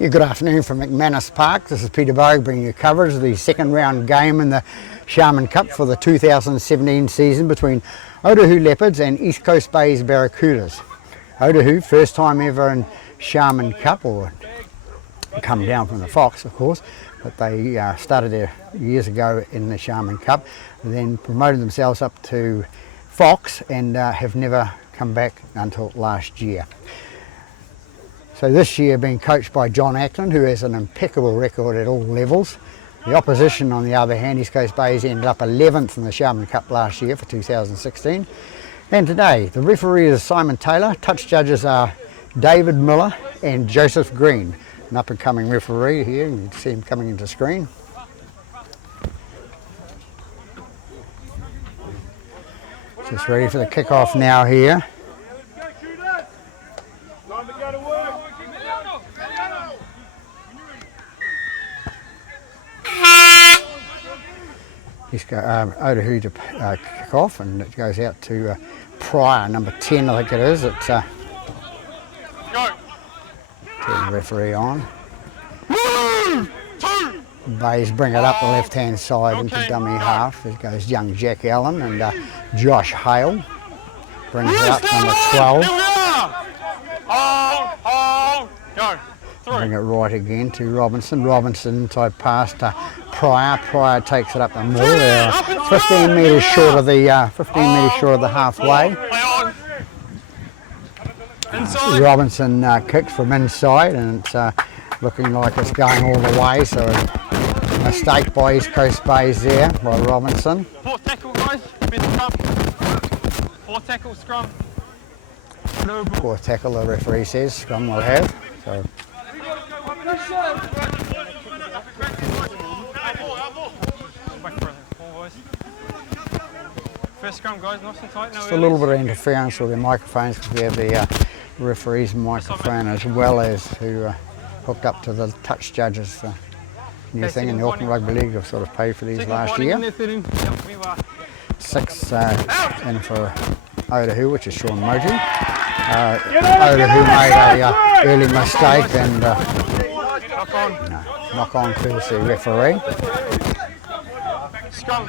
Yeah, good afternoon from McManus Park. This is Peter Bogue bringing you coverage of the second round game in the Sharman Cup for the 2017 season between Otahuhu Leopards and East Coast Bay's Barracudas. Otahuhu, first time ever in Sharman Cup, or come down from the Fox of course, but they started there years ago in the Sharman Cup, then promoted themselves up to Fox and have never come back until last year. So this year being coached by John Ackland, who has an impeccable record at all levels. The opposition, on the other hand, East Coast Bays, ended up 11th in the Sharman Cup last year for 2016. And today, the referee is Simon Taylor. Touch judges are David Miller and Joseph Green, an up-and-coming referee here. You can see him coming into screen. Just ready for the kick-off now here. Otahuhu to kick off, and it goes out to Pryor, number 10 I think it is. It's turn the referee on. Bays bring it up the left hand side into dummy half. There goes young Jack Allen and Josh Hale brings it up, number 12. Bring it right again to Robinson. Robinson inside pass to Pryor. Pryor takes it up the middle. 15 metres short of the halfway. Robinson kicks from inside, and it's looking like it's going all the way. So a mistake by East Coast Bays there by Robinson. Fourth tackle, guys. Fourth tackle, scrum. Fourth tackle, the referee says scrum will have. So. First scrum, guys, nice and tight. Just a little bit of interference with the microphones because we have the referee's microphone as well as who hooked up to the touch judges. New thing in the Auckland Rugby League, have sort of paid for these last year. 6 in for Otahuhu, which is Sean Moji. Otahuhu made a early mistake and knock on towards the referee. Scrum.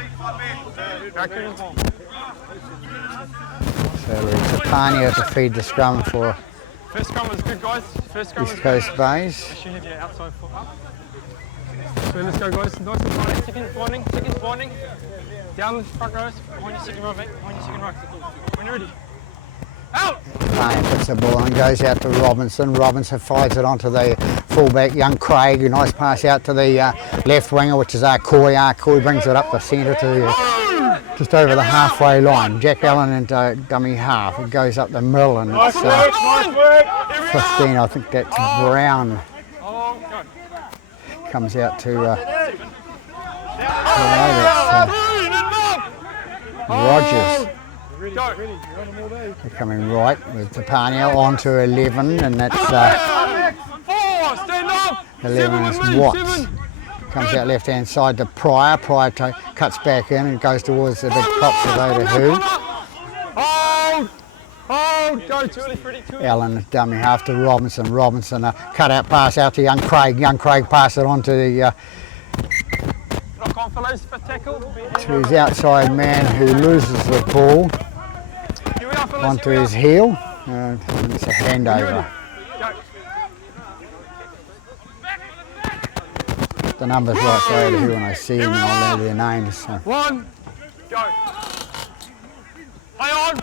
So it's Tapania to feed the scrum for First scrum was good, guys. First scrum East Coast Bays. You should have your outside foot up. So let's go, guys. Nice and tight. Seconds binding. Down the front rows. Behind your second row, mate. Behind your second row. When you're ready. Out! Tapania puts the ball and goes out to Robinson. Robinson fires it onto the fullback, young Craig. A nice pass out to the left winger, which is Arcoy. Arcoy brings it up the centre to just over the halfway line. Jack Allen into dummy half. It goes up the middle, and it's 15. I think that's Brown. Comes out to Rogers. They're coming right with Tapania on to 11, and that's 11 is Watts. Comes out left hand side to Pryor. Pryor cuts back in and goes towards the big props of Otahuhu. Allen dummy half to Robinson. Robinson cut out pass out to young Craig. Young Craig pass it on to the to his outside man, who loses the ball onto his heel. And it's a handover. The numbers right for Otahuhu when I see them, and I'll know their names. So. One, go. Play on.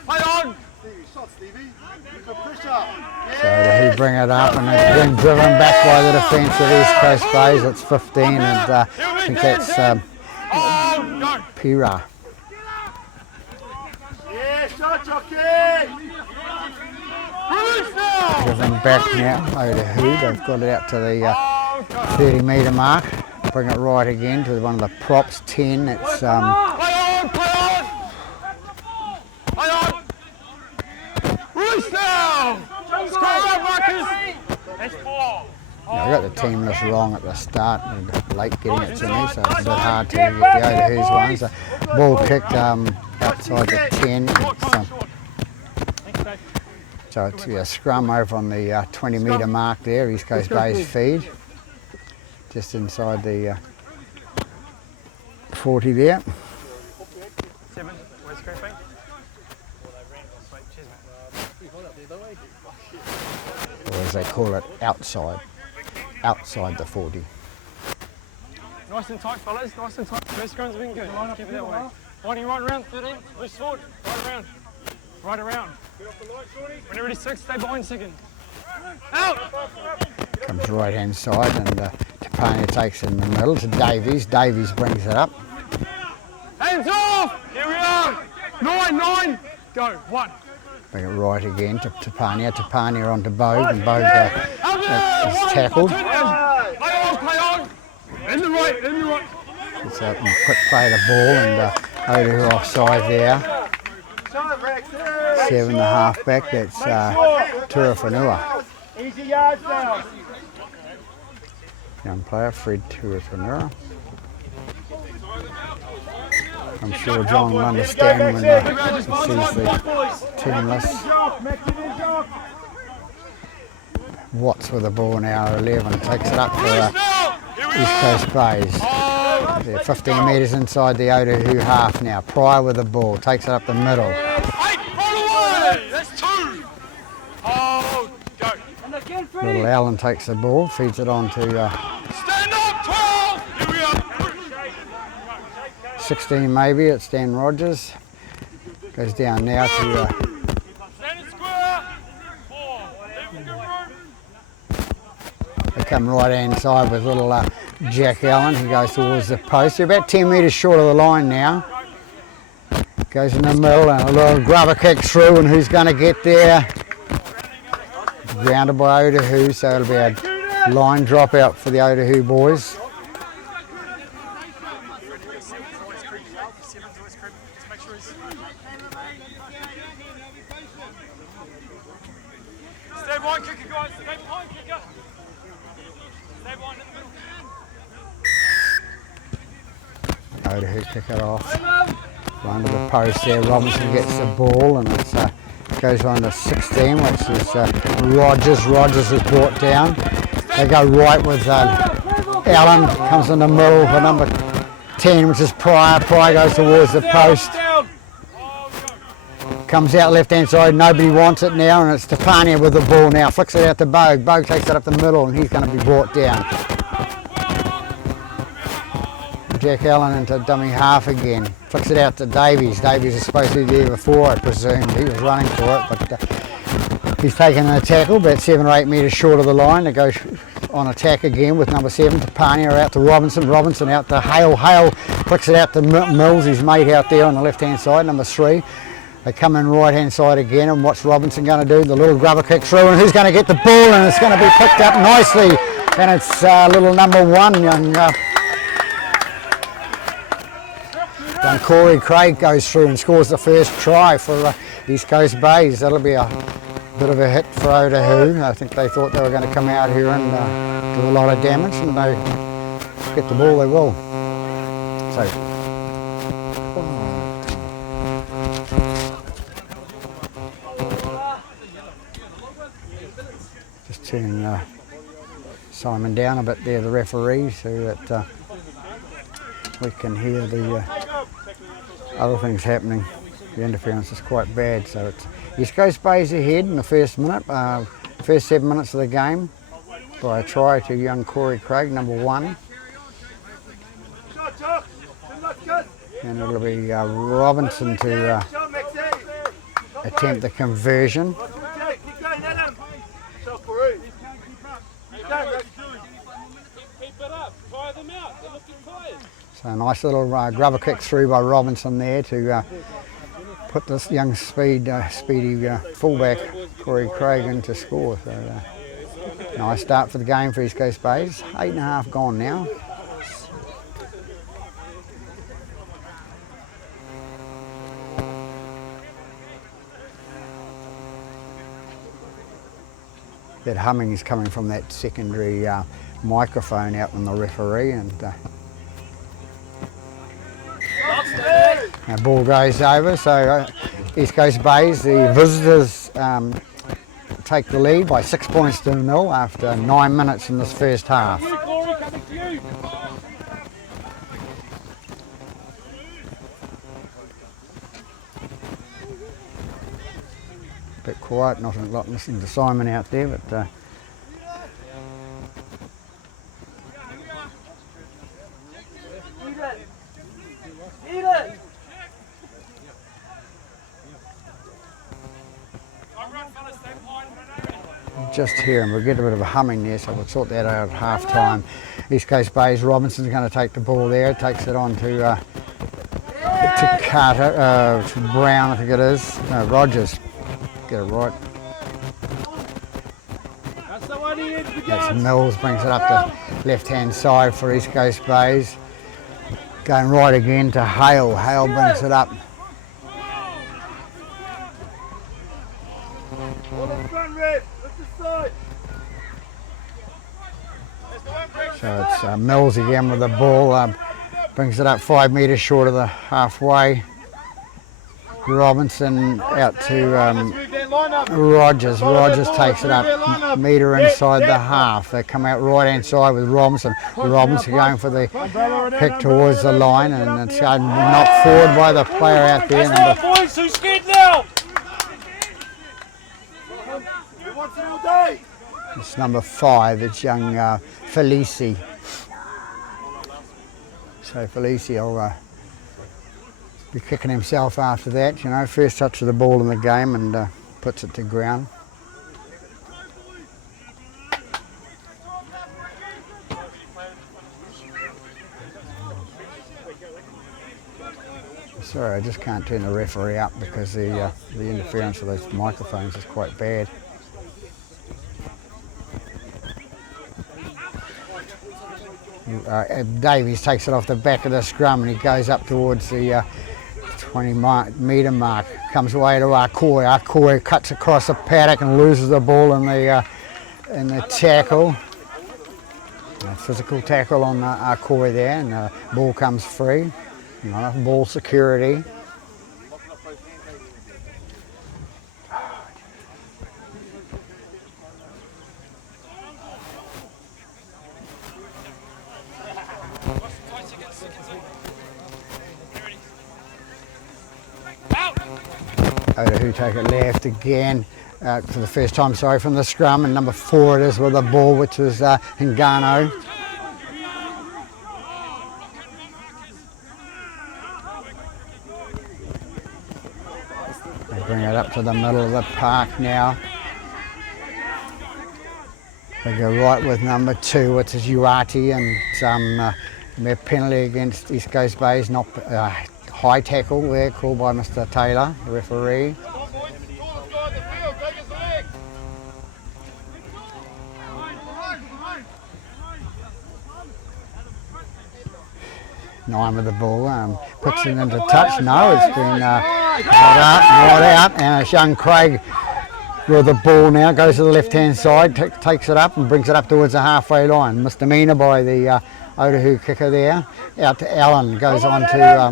So Otahuhu bring it up, and it's being driven back by the defence of East Coast Bays. It's 15, and I think that's Pira. Driven back now, Otahuhu. They've got it out to the 30 metre mark. Bring it right again to one of the props, 10. It's Play on. Release now. Score up, Marcus. That's 4. I got the team list wrong at the start, and late getting it to me, so it's a bit hard to get the Otahuhu's ones. So ball kicked outside the 10. It's So it's a scrum over on the 20 metre mark there, East Coast Bay's feed. Just inside the 40 there. 7, where's Griffin? Or as they call it, outside the 40. Nice and tight, fellas, nice and tight. First scrum's been good, keep it that way. Whiting right around, 13, loose forward, right around. When you're ready, 6, stay behind second. Out! Comes right hand side and Tapania takes it in the middle to Davies. Davies brings it up. Hands off! Here we are! 9, go, 1. Bring it right again to Tapania. Tapania onto Bogue, and Bogue is tackled. Play on! In the right. It's a quick play the ball and Otahuhu offside there. 7.5 back, that's Turawhanua. Easy yards now. Young player, Fred Turawhanua. I'm sure John will understand when he sees the team list. Watts with the ball now, 11, takes it up for East Coast Bays. They're 15 metres inside the Otahuhu half now. Pryor with the ball, takes it up the middle. That's 2. Oh, go. Little Allen takes the ball, feeds it on to Stand up, 12. Here we are. 16 maybe, it's Dan Rogers. Goes down now to Stand in square. 4. Leave good room. they come right hand side with little Jack Allen. He goes towards the post. They're about 10 metres short of the line now. Goes in the middle and a little grubber kick through, and who's going to get there? Grounded by Otahuhu, so it'll be a line dropout for the Otahuhu boys. Stay behind kicker, guys. Stay behind kicker. Stay behind in the middle. Otahuhu kick it off. Run to the post there. Robinson gets the ball and it goes on to 16, which is Rogers. Rogers is brought down. They go right with Allen. Comes in the middle for number 10, which is Pryor. Pryor goes towards the post. Comes out left hand side, nobody wants it now, and it's Tapania with the ball now. Flicks it out to Bogue. Bogue takes it up the middle and he's going to be brought down. Jack Allen into dummy half again. Flicks it out to Davies. Davies is supposed to be there before, I presume. He was running for it, but he's taken a tackle about 7 or 8 metres short of the line. They go on attack again with number 7, Tapania out to Robinson. Robinson out to Hale. Hale flicks it out to Mills, his mate out there on the left hand side, number 3. They come in right hand side again, and what's Robinson going to do? The little grubber kick through, and who's going to get the ball? And it's going to be picked up nicely, and it's little number 1, young Corey Craig goes through and scores the first try for East Coast Bays. That'll be a bit of a hit for Otahuhu. I think they thought they were going to come out here and do a lot of damage, and they get the ball, they will. So. Just turning Simon down a bit there, the referee, so that we can hear the other things happening. The interference is quite bad, so it's East Coast Bays ahead in the first minute, first 7 minutes of the game by a try to young Corey Craig, number 1. And it'll be Robinson to attempt the conversion. So a nice little grubber kick through by Robinson there to put this young speedy fullback Corey Craig in to score. So nice start for the game for East Coast Bays. 8.5 gone now. That humming is coming from that secondary microphone out on the referee, and our ball goes over. So East Coast Bays, the visitors take the lead by 6 points to 0 after 9 minutes in this first half. Bit quiet, not a lot listening to Simon out there, but just here, and we'll get a bit of a humming there, so we'll sort that out at half time. East Coast Bays, Robinson's going to take the ball there, takes it on to Carter, to Brown, I think it is. No, Rogers. Get it right. That's Mills, brings it up the left-hand side for East Coast Bays. Going right again to Hale. Hale brings it up. So it's Mills again with the ball. Brings it up 5 metres short of the halfway. Robinson out to Rogers. Rogers takes it up a metre inside the half. They come out right hand side with Robinson. Robinson going for the pick towards the line, and it's knocked forward by the player out there. It's number 5. It's young Felici. So Felici will be kicking himself after that, you know, first touch of the ball in the game, and puts it to ground. Sorry, I just can't turn the referee up because the interference of those microphones is quite bad. Davies takes it off the back of the scrum, and he goes up towards the 20 metre mark, comes away to Arcoy. Arcoy cuts across the paddock and loses the ball in the tackle. A physical tackle on Arcoy there, and the ball comes free. Not enough ball security. Otahuhu take it left again for the first time, sorry, from the scrum, and number 4 it is with the ball, which was Hingano. They bring it up to the middle of the park now. They go right with number 2, which is Uati, and their penalty against East Coast Bays, not high tackle there, called by Mr. Taylor, the referee. Nine with the ball, puts it into touch. No, it's been not out, and it's young Craig with the ball now, goes to the left-hand side, takes it up and brings it up towards the halfway line. Misdemeanor by the Otahuhu kicker there. Out to Allen, goes on to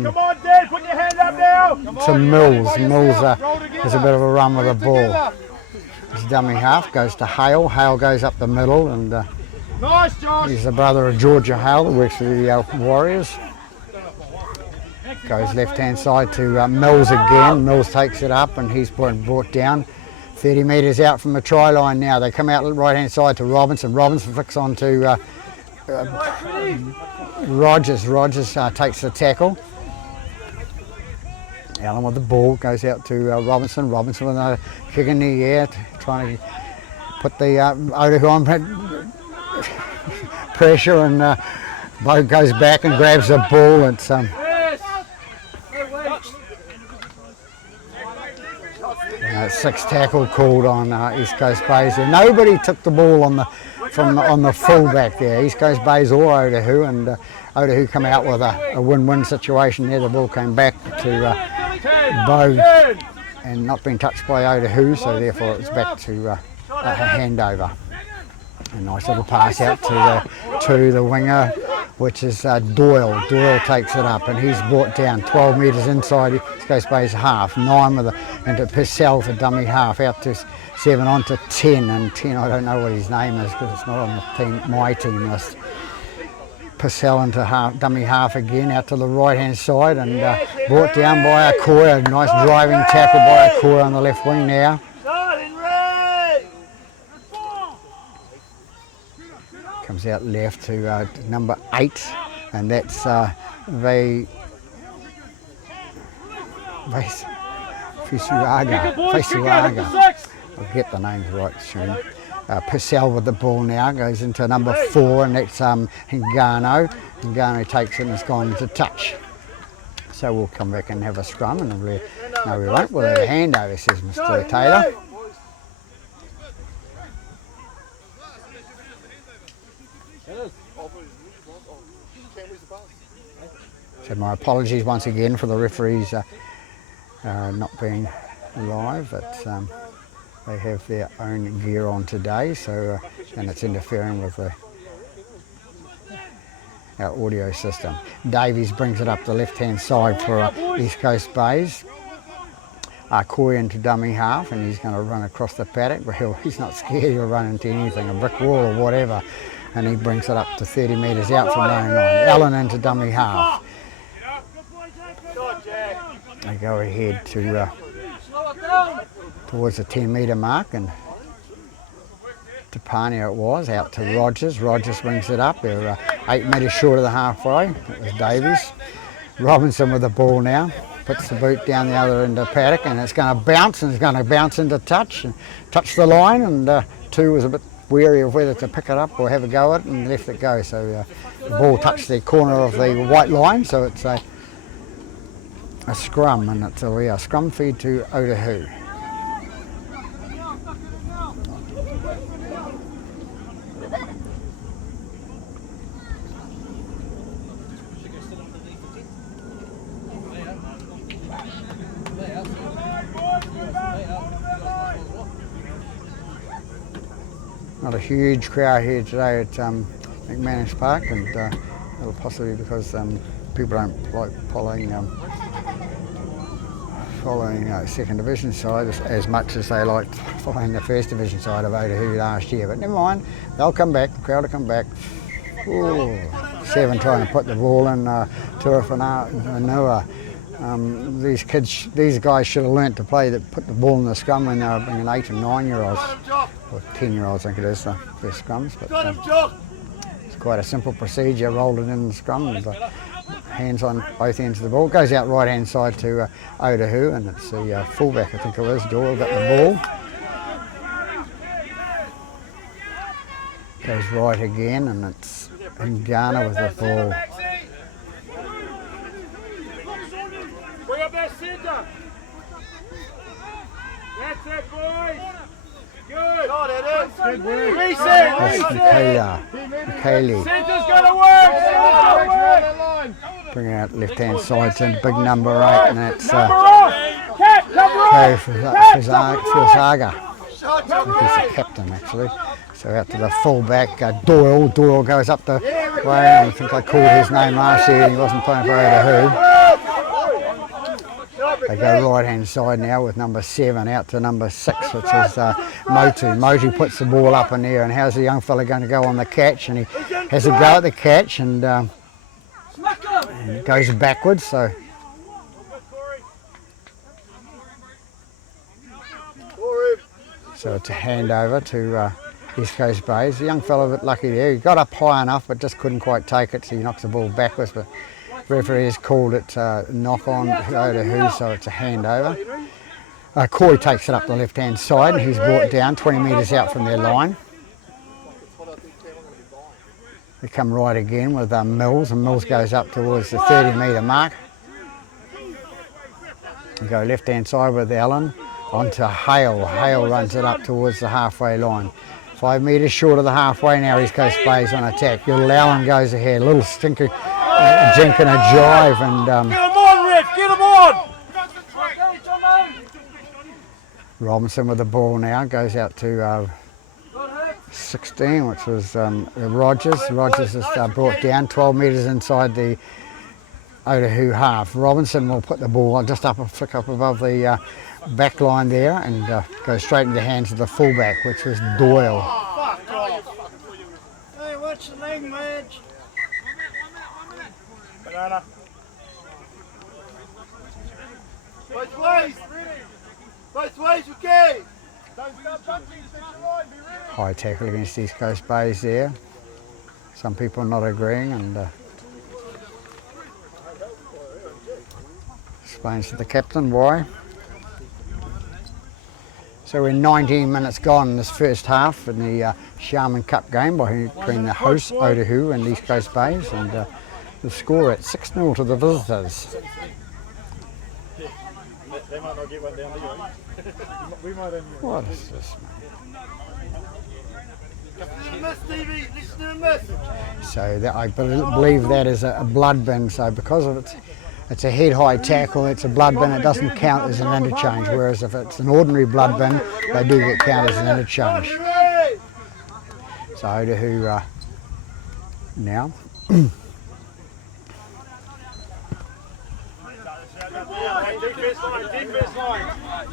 Mills. Mills has a bit of a run with the ball. His dummy half goes to Hale. Hale goes up the middle, and he's the brother of Georgia Hale that works for the Warriors. Goes left-hand side to Mills again. Mills takes it up, and he's brought down 30 metres out from the try line now. They come out right-hand side to Robinson. Robinson flicks on to Rogers. Rogers takes the tackle. Allen with the ball, goes out to Robinson. Robinson with a kick in the air, trying to put the Otahuhu on pressure, and Bo goes back and grabs the ball. It's six tackle called on East Coast Bays. Nobody took the ball on the fullback there, East Coast Bays or Otahuhu, and Otahuhu come out with a win-win situation there. The ball came back to Bo and not being touched by Otahuhu, so therefore it's back to a handover. A nice little pass out to the winger which is Doyle. Doyle takes it up and he's brought down 12 metres inside East Coast Bay's half, 9 with into Purcell for dummy half, out to 7 on to 10, and 10 I don't know what his name is because it's not on the my team list. Purcell into dummy half again, out to the right hand side and brought down by Akoya. Nice driving tackle by Akoya on the left wing now. Comes out left to number 8, and that's Fisuaga. I'll get the names right soon. Purcell with the ball now, goes into number 4, and that's Hingano. Hingano takes it and it's gone into touch. So we'll come back and have a scrum, and no we won't, we'll have a handover, says Mr. Taylor. So my apologies once again for the referees not being live, but they have their own gear on today, so and it's interfering with our audio system. Davies brings it up the left-hand side for East Coast Bays. Koi into dummy half, and he's going to run across the paddock. Well, he's not scared, he'll run into anything, a brick wall or whatever, and he brings it up to 30 metres out from line 9. Allen into dummy half. They go ahead to towards the 10 metre mark, and Tapania it was, out to Rogers. Rogers brings it up. They're 8 metres short of the halfway. It was Davies. Robinson with the ball now. Puts the boot down the other end of the paddock, and it's going to bounce, and it's going to bounce into touch and touch the line, and 2 was a bit wary of whether to pick it up or have a go at it, and left it go. So the ball touched the corner of the white line, so it's a scrum, and it's a scrum feed to Otahuhu. Not a huge crowd here today at McManus Park, and it'll possibly because people don't like following second division side as much as they liked following the first division side of Otahuhu last year. But never mind, they'll come back, the crowd will come back. Ooh, 7 trying to put the ball in Turuwhanua. These guys should have learnt to put the ball in the scrum when they were bringing 8 and 9-year-olds, or 10-year-olds I think it is, the first scrums. But it's quite a simple procedure, rolled it in the scrum with the hands on both ends of the ball. Goes out right hand side to Otahuhu, and it's the fullback I think it was, Doyle, got the ball. Goes right again, and it's Ngana with the ball. Bring up that centre. That's it, boys. Good. God, it is. Good work. Reset. Michaeli. Centre's going to work. Centre's going to work. Bring out left hand side to big number 8, and that's Fisuaga. He's the captain actually. So out to the full-back, Doyle. Doyle goes up the way. I think I called his name last year and he wasn't playing for Otahuhu. They go right-hand side now with number 7 out to number 6, which is Motu. Motu puts the ball up in there, and how's the young fella going to go on the catch? And he has a go at the catch, and it goes backwards. So it's a handover to East Coast Bays. The young fella a bit lucky there. He got up high enough, but just couldn't quite take it, so he knocks the ball backwards. But referee has called it knock on Otahuhu, so it's a handover. Coy takes it up the left-hand side, and he's brought down 20 metres out from their line. They come right again with Mills, and Mills goes up towards the 30-metre mark. They go left-hand side with Allen onto Hale. Hale runs it up towards the halfway line. 5 metres short of the halfway now, East Coast Bays on attack. Little Allen goes ahead, little stinker. Jink and a jive, and get him on, Ref, get him on! Robinson with the ball now, goes out to 16, which was Rogers. Rogers is brought down 12 metres inside the Otahuhu half. Robinson will put the ball just up a flick up above the back line there and go straight into the hands of the fullback, which was Doyle. Hey, what's the name, Madge? Banana. Both ways! Both ways, okay! Don't stop punching, step line, be ready! High tackle against East Coast Bays there. Some people not agreeing, and explains to the captain why. So we're 19 minutes gone in this first half in the Sharman Cup game between the hosts Otahuhu and East Coast Bays, and the score at 6-0 to the visitors. They might not get one down there. We might have What is this, mate? So that, I believe that is a blood bin. So because of it's a head-high tackle, it's a blood bin. It doesn't count as an interchange. Whereas if it's an ordinary blood bin, they do get counted as an interchange. So Otahuhu now.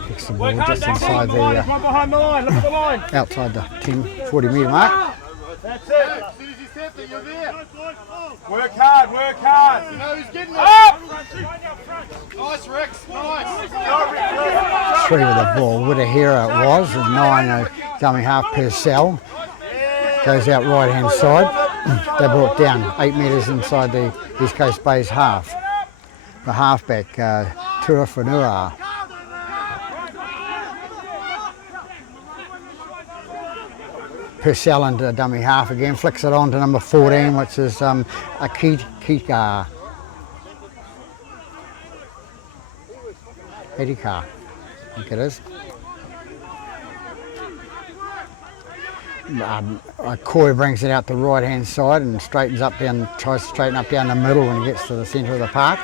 Kicks the ball just inside the behind the line, look at the line. outside the 10-40 metre mark. That's it. As soon as you step there, you're there. Work hard, work hard. You know who's getting it. Up! Nice, Rex. Nice. 3 with the ball. Woodahira it was, and 9 dummy half Purcell. Goes out right hand side. They're brought down 8 metres inside the East Coast Bays half. The halfback, Tuafanua. Purcell into dummy half again, flicks it on to number 14, which is Akika. Edika, I think it is. Coy brings it out the right hand side and straightens up down, tries to straighten up down the middle when he gets to the centre of the park.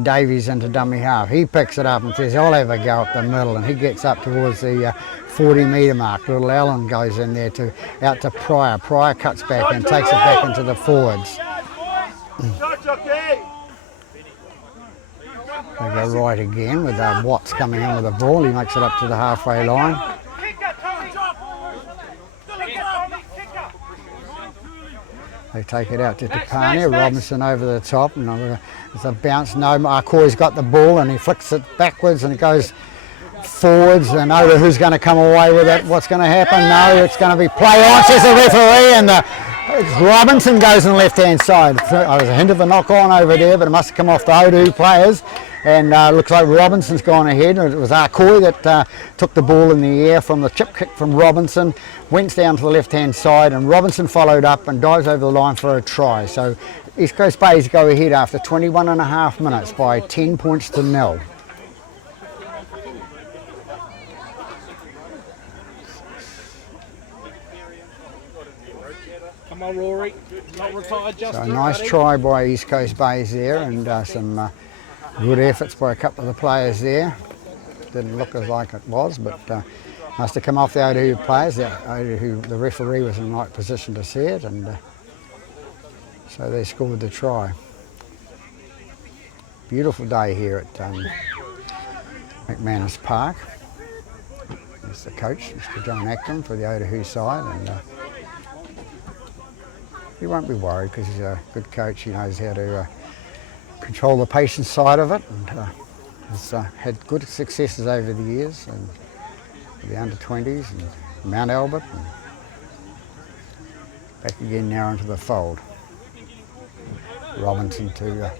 Davies into dummy half. He picks it up and says, I'll have a go up the middle, and he gets up towards the 40 metre mark. Little Allen goes in there out to Pryor. Pryor cuts back and takes it back into the forwards. They go right again with Watts coming in with the ball. He makes it up to the halfway line. They take it out to Tapania. Robinson over the top, and it's a bounce. No, Coy's got the ball and he flicks it backwards and it goes forwards, and Otahuhu's going to come away with it. What's going to happen? No, it's going to be play on, says the referee, and Robinson goes on the left-hand side. I was a hint of a knock-on over there, but it must have come off the Otahuhu players, and looks like Robinson's gone ahead. It was Coy that took the ball in the air from the chip kick from Robinson, went down to the left-hand side, and Robinson followed up and dives over the line for a try. So East Coast Bays go ahead after 21.5 minutes by 10 points to 0. Come on, Rory. Not retired, just So a nice try by East Coast Bays there, and some good efforts by a couple of the players there. Didn't look as like it was, but must have come off the Otahuhu players. The referee was in the right position to see it, and so they scored the try. Beautiful day here at McManus Park. There's the coach, Mr. John Acton, for the Otahuhu side, and he won't be worried because he's a good coach. He knows how to control the patient side of it, and has had good successes over the years, and the under-20s and Mount Albert, and back again now into the fold. Robinson to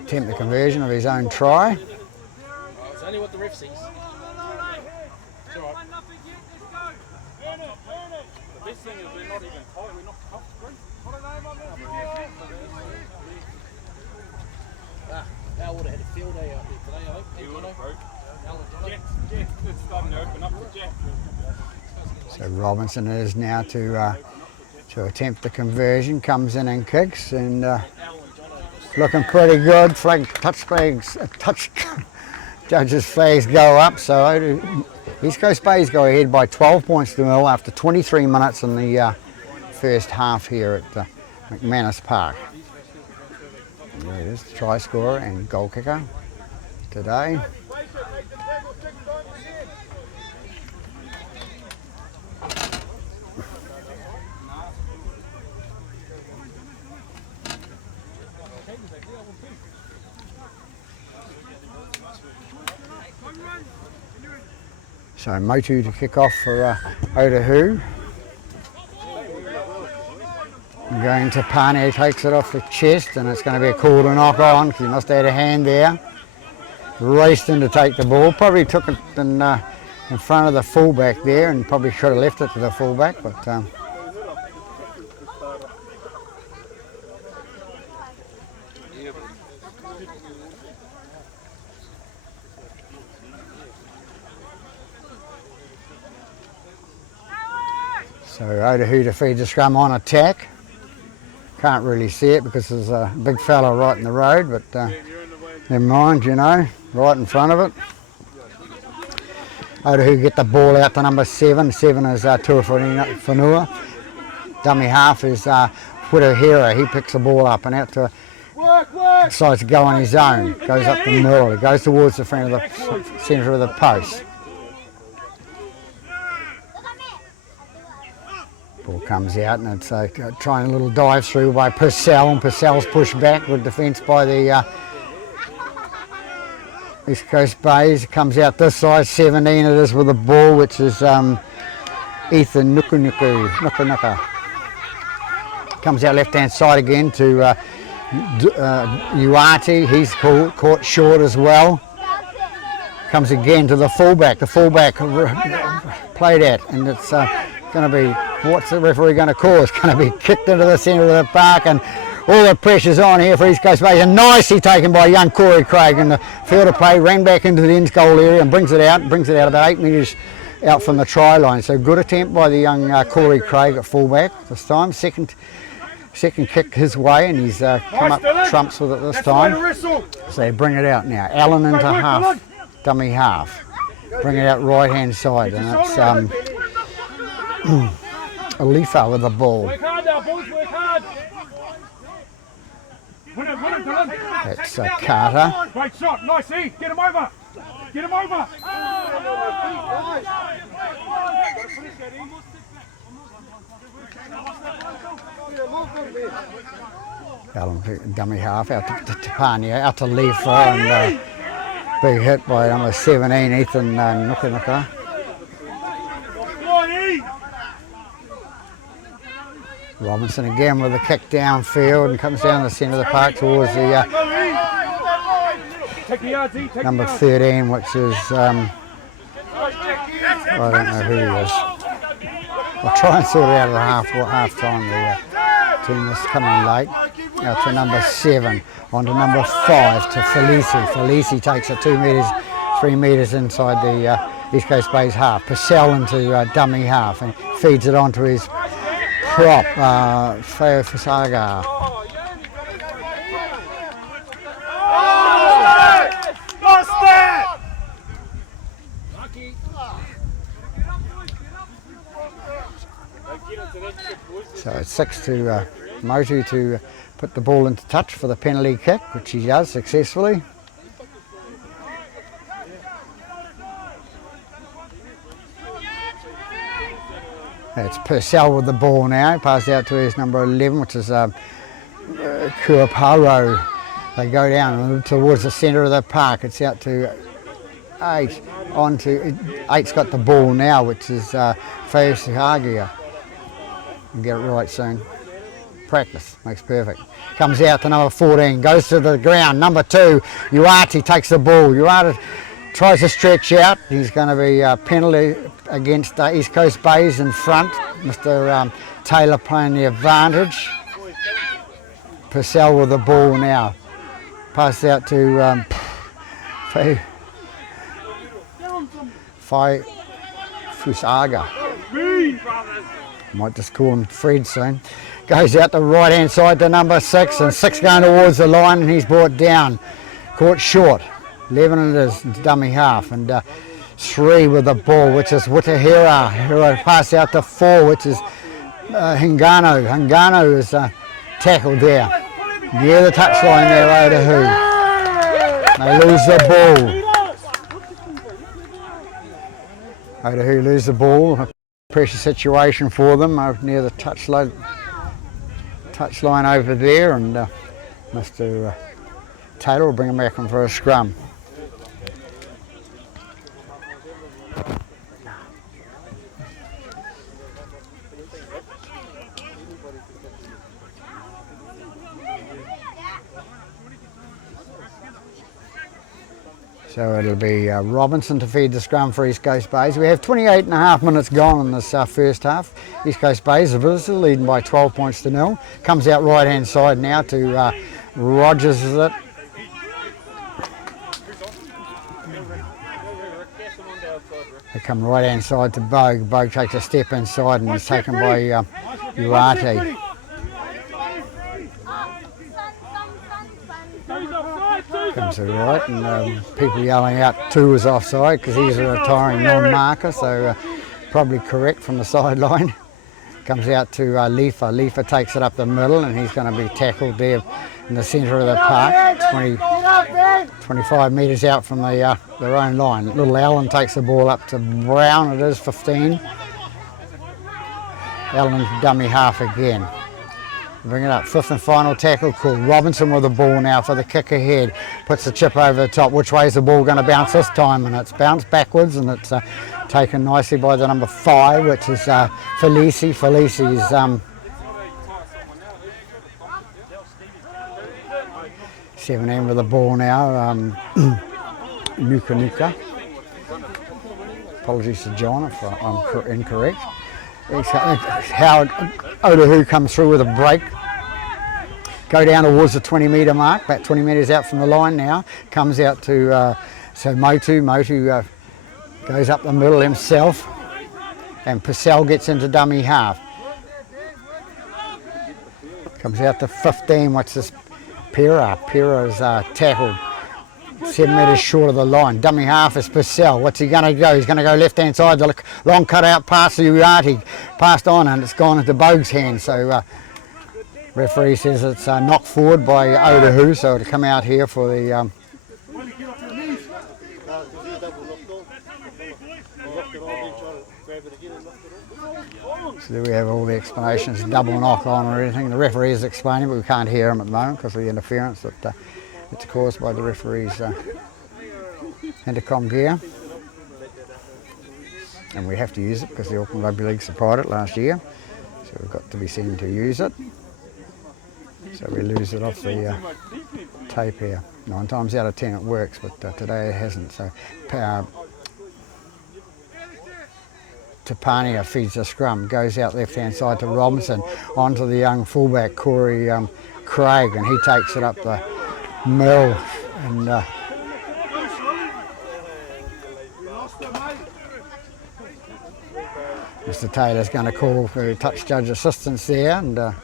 attempt the conversion of his own try. It's only what the ref sees. It's all right. The best thing is we're not even tight, we're not tough. Al would have had a field day out there today, I hope. He would have. It's starting to open up for Jack. So Robinson is now to attempt the conversion, comes in and kicks, and looking pretty good. Judges' flags go up, so East Coast Bays go ahead by 12 points to nil after 23 minutes in the first half here at McManus Park. There it is, try scorer and goal kicker today. So Motu to kick off for Otahuhu. Going to Pane, takes it off the chest, and it's going to be a call to knock on because he must have had a hand there. Raced in to take the ball, probably took it in front of the fullback there, and probably should have left it to the fullback, but so Otahuhu to feed the scrum on attack. Can't really see it because there's a big fella right in the road, but never mind, you know, right in front of it. Otahuhu get the ball out to number 7. 7 is Tuafanua. Dummy half is Whitahira. He picks the ball up and out to decides to go on his own. Goes up the middle. He goes towards the front of the centre of the post. Ball comes out and it's trying a little dive through by Purcell, and Purcell's pushed back with defence by the East Coast Bays. It comes out this side, 17 it is with the ball, which is Ethan Nuka. Comes out left hand side again to Uati. He's caught short as well. Comes again to the fullback. The fullback played at, and it's going to be, what's the referee going to call? It's going to be kicked into the centre of the park, and all the pressure's on here for East Coast Bays. And nicely taken by young Corey Craig in the field of play, ran back into the ends goal area and brings it out about 8 metres out from the try line. So good attempt by the young Corey Craig at fullback this time. Second kick his way, and he's come up trumps with it this time. So they bring it out now. Allen into half, dummy half. Bring it out right hand side, and it's Alifa with the ball. Work hard now, boys, work hard. That's Carter. Great shot, nice E, get him over. Get him over. Allen dummy half out to Tapania, out to Lefa, and big hit by number 17, Ethan Nuka. Robinson again with a kick downfield and comes down the centre of the park towards the number 13, which is I don't know who he is. I'll try and sort it out at half time. The team is coming late. Out to number 7, on to number 5 to Felici. Felici takes it 3 metres inside the East Coast Bays half. Purcell into dummy half and feeds it onto his prop, Feo Fasaga. So it's 6 to Motu to put the ball into touch for the penalty kick, which he does successfully. It's Purcell with the ball now, passed out to his number 11, which is Kuaparo. They go down towards the centre of the park. It's out to 8, on to 8's got the ball now, which is Fayosihagia. Get it right soon. Practice makes perfect. Comes out to number 14, goes to the ground. Number 2, Uati takes the ball. Uati tries to stretch out. He's going to be a penalty against East Coast Bays in front. Mr. Taylor playing the advantage. Purcell with the ball now. Pass out to Fusaga. Might just call him Fred soon. Goes out the right hand side to number 6, and 6 going towards the line, and he's brought down. Caught short. 11 it is, dummy half, and 3 with the ball, which is Witahira, who will pass out to 4, which is Hingano. Hingano is tackled there. Near the touchline there, Otahuhu. They lose the ball. Otahuhu lose the ball. A pressure situation for them near the touchline over there, and Mr. Taylor will bring them back in for a scrum. So it'll be Robinson to feed the scrum for East Coast Bays. We have 28 and a half minutes gone in this first half. East Coast Bays, the visitors, leading by 12 points to 0. Comes out right hand side now to Rogers, is it? They come right hand side to Bogue. Bogue takes a step inside and is taken by Uarte. Comes to the right, and people yelling out 2 is offside because he's a retiring non-marker, so probably correct from the sideline. Comes out to Leifa. Leifa takes it up the middle, and he's going to be tackled there in the centre of the park, 25 metres out from their own line. Little Allen takes the ball up to Brown, it is 15. Allen dummy half again. Bring it up, 5th and final tackle call. Robinson with the ball now for the kick ahead. Puts the chip over the top. Which way is the ball going to bounce this time? And it's bounced backwards, and it's taken nicely by the number 5, which is Felici. Felici's 17 with the ball now. Nuka. Apologies to John if I'm incorrect. Howard Otahuhu comes through with a break. Go down towards the 20 metre mark, about 20 metres out from the line now. Comes out to Motu. Motu goes up the middle himself, and Purcell gets into dummy half. Comes out to 15. What's this? Pera. Pera's tackled 7 metres short of the line. Dummy half is Purcell. What's he going to go? He's going to go left hand side. The long cut out pass to Uarte. Passed on, and it's gone into Bogue's hand. So referee says it's knocked forward by Otahuhu. So it'll come out here for the so there we have all the explanations, double knock on or anything. The referee is explaining, but we can't hear him at the moment because of the interference that it's caused by the referee's intercom gear. And we have to use it because the Auckland Rugby League supplied it last year. So we've got to be seen to use it. So we lose it off the tape here. 9 times out of 10 it works, but today it hasn't. So Tapania feeds the scrum, goes out left hand side to Robinson, onto the young fullback Corey Craig, and he takes it up the middle, and Mr. Taylor's going to call for touch judge assistance there, and it's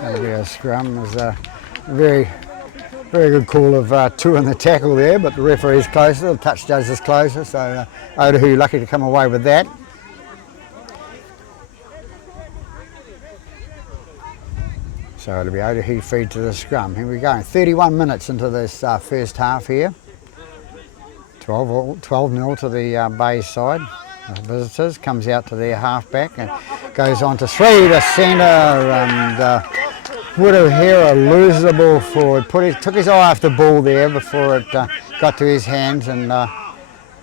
going to be a scrum. There's a very good call of 2 in the tackle there, but the referee's closer, the touch judge is closer, so Otahuhu lucky to come away with that. So it'll be Otahuhu feed to the scrum. Here we go, 31 minutes into this first half here. 12-0 to the Bays side. The visitors comes out to their halfback and goes on to 3 to centre, and Witahira loses the ball forward. Took his eye off the ball there before it got to his hands, and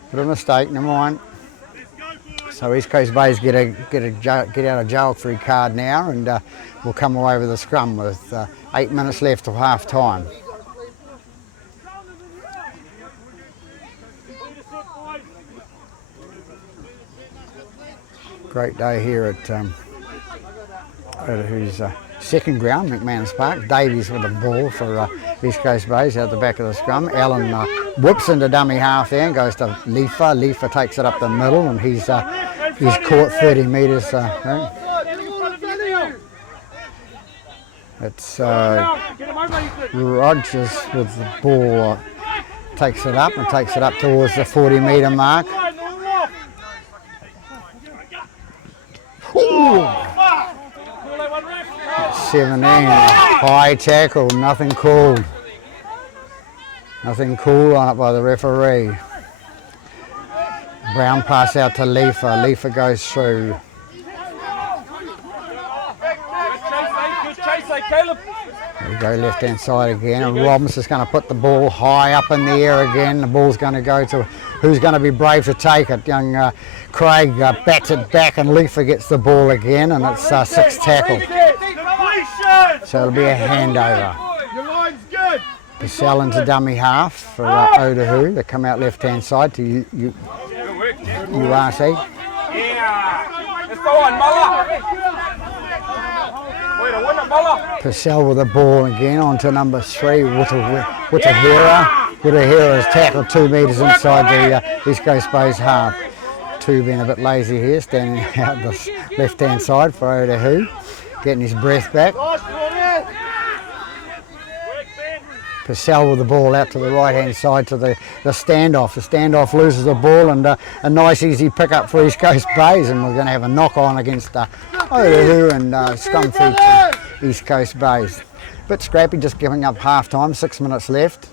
put a mistake, never mind. So East Coast Bays get out of jail free card now, and will come away with a scrum with 8 minutes left till half time. Great day here at Otahuhu's second ground, McManus Park. Davies with the ball for East Coast Bays out the back of the scrum. Allen whips into dummy half there and goes to Leifa. Leifa takes it up the middle, and he's caught 30 metres. It's Rogers with the ball. takes it up and takes it up towards the 40-metre mark. Ooh. 17, high tackle, nothing called. Nothing called on it by the referee. Brown pass out to Leifa. Leifa goes through. We go left hand side again, and Robinson's going to put the ball high up in the air again. The ball's going to go to who's going to be brave to take it. Young Craig bats it back, and Leifa gets the ball again, and it's 6 tackle. So it'll be a handover. Purcell into dummy half for Otahuhu. They come out left hand side to URC. Purcell with the ball again onto number 3, Wutahira. Wutahira has tackled 2 metres inside the East Coast Bay's half. 2 being a bit lazy here, standing out the left hand side for Otahuhu, getting his breath back. Purcell with the ball out to the right hand side to the standoff. The standoff loses the ball, and a nice easy pick up for East Coast Bays, and we're going to have a knock on against Otahuhu and scrum feed to East Coast Bays. Bit scrappy, just giving up half time, 6 minutes left.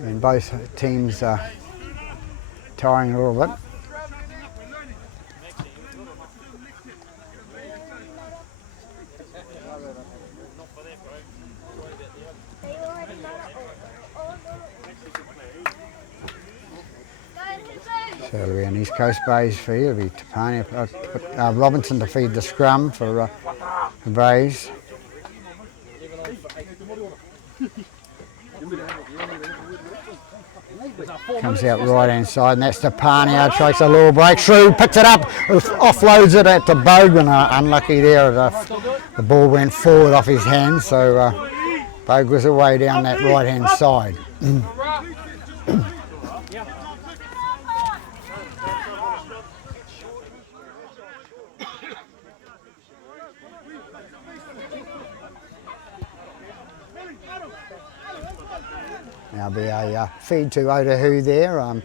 And both teams are tiring a little bit. So it'll be an East Coast Bays feed. It'll be Tapani, Robinson to feed the scrum for Bays. Comes out right hand side, and that's Tapani. Takes a little break through, picks it up, offloads it at the Bogan. Unlucky there. The ball went forward off his hands, so Bogan was away down that right hand side. Now be a feed to Otahuhu there,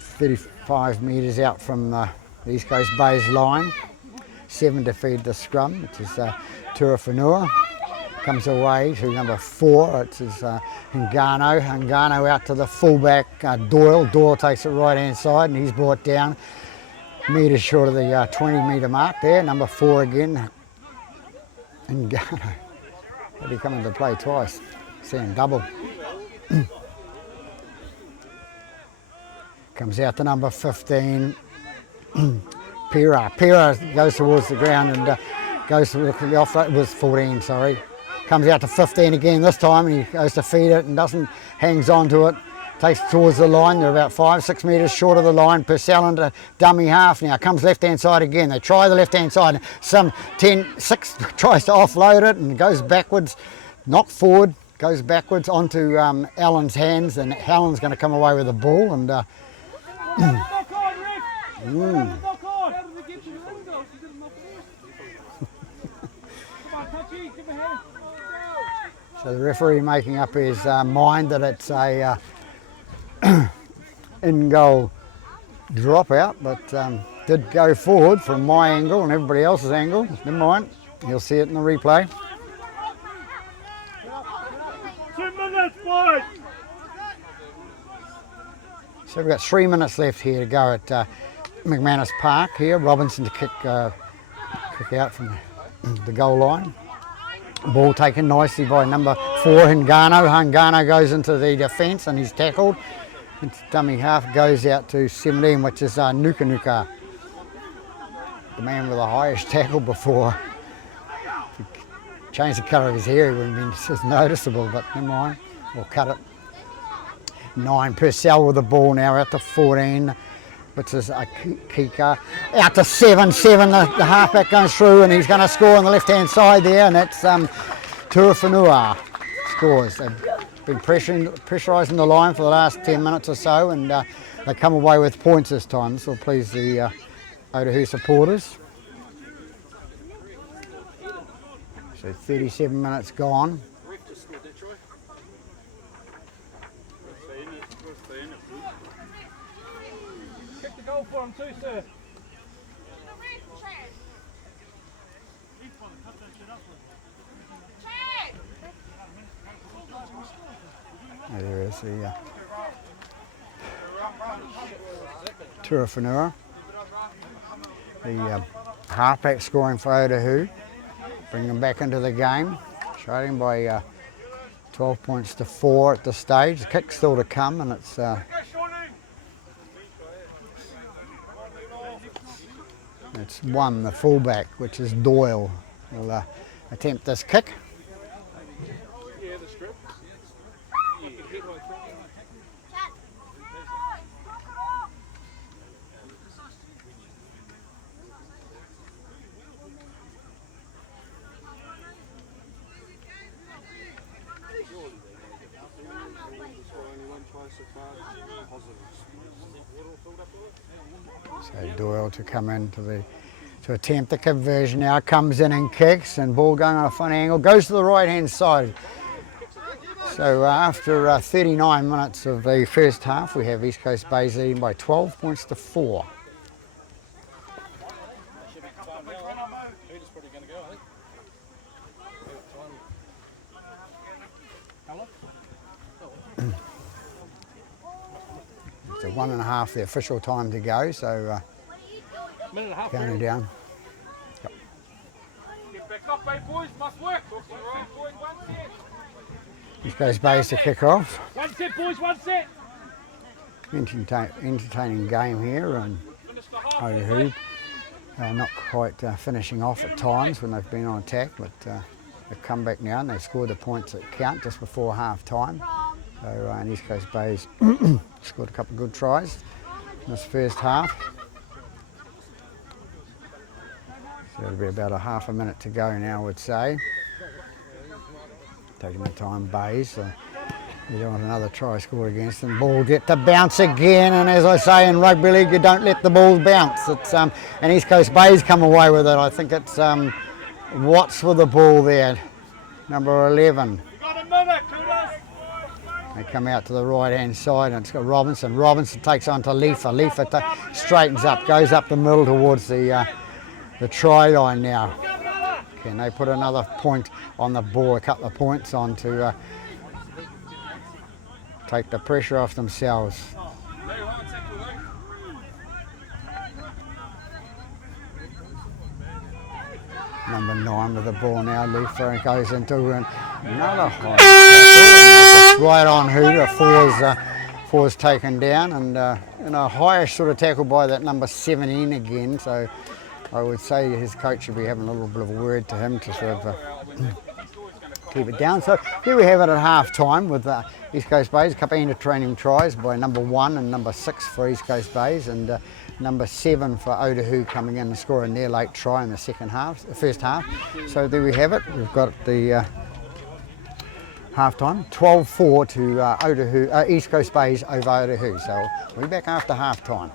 35 metres out from the East Coast Bays line. 7 to feed the scrum, which is Turawhenua. Comes away to number 4, it's Hingano. Hingano out to the fullback, Doyle. Doyle takes it right hand side, and he's brought down metres short of the 20-metre mark there. Number 4 again, Hingano. Had he come into play twice? Seeing double. Comes out to number 15, Pira. Pira goes towards the ground and goes to look at the off. It was 14, sorry. Comes out to 15 again this time, and he goes to feed it and hangs on to it. Takes it towards the line. They're about 5-6 metres short of the line. Purcell into dummy half now. Comes left hand side again. They try the left hand side. Some 6 tries to offload it and goes backwards, knocked forward. Goes backwards onto Allen's hands, and Allen's going to come away with the ball. And so the referee making up his mind that it's a in-goal dropout, but did go forward from my angle and everybody else's angle. Never mind, you'll see it in the replay. 2 minutes, boys! So we've got 3 minutes left here to go at McManus Park here. Robinson to kick out from the goal line. Ball taken nicely by number 4, Hingano. Hingano goes into the defence and he's tackled. It's dummy half, goes out to 17, which is Nuka. The man with the highest tackle before. Change the colour of his hair, it wouldn't have been as noticeable, but never mind, we'll cut it. 9, Purcell with the ball now out to 14, which is Kika. Out to 7, the halfback goes through and he's going to score on the left hand side there, and that's Turawhenua scores. They've been pressurising the line for the last 10 minutes or so, and they come away with points this time. This will please the Otahuhu supporters. So 37 minutes gone. goal for him too, sir. There is the Turawhanua, the halfback scoring for Otahuhu, bring them back into the game, shouting by 12 points to 4 at this stage. The kick's still to come, and it's one, the fullback, which is Doyle, will attempt this kick. So Doyle to come in to attempt the conversion now, comes in and kicks, and ball going on a funny angle, goes to the right hand side. So after 39 minutes of the first half, we have East Coast Bays leading by 12 points to 4. So 1.5 the official time to go, so counting down. Yep. Get back up, hey boys, must work. East Coast Bays to kick off. 1 set, boys, 1 set. Entertaining game here, and Otahuhu not quite finishing off at times when they've been on attack, but they've come back now and they've scored the points that count just before half time. So and East Coast Bays scored a couple of good tries in this first half. So it'll be about a half a minute to go now, I would say. Taking the time, Bays. You don't want another try scored against them. Ball get to bounce again, and as I say in rugby league, you don't let the balls bounce. It's and East Coast Bays come away with it. I think it's Watts with the ball there, number 11. They come out to the right hand side, and it's got Robinson. Robinson takes on to Leifer. Leifer straightens up, goes up the middle towards the try line now. Can they put another point on the ball, a couple of points on to take the pressure off themselves? Number 9 with the ball now. Leifer goes into another high. Right on Hooter. Four's taken down, and a higher sort of tackle by that number 17 again. So I would say his coach should be having a little bit of a word to him to sort of keep it down. So here we have it at half time with East Coast Bays. A couple of entertaining tries by number 1 and number 6 for East Coast Bays, and number 7 for Otahuhu coming in and scoring their late try in the first half. So there we have it. We've got the half time, 12-4 to East Coast Bays over Otahuhu. So we'll be back after half time.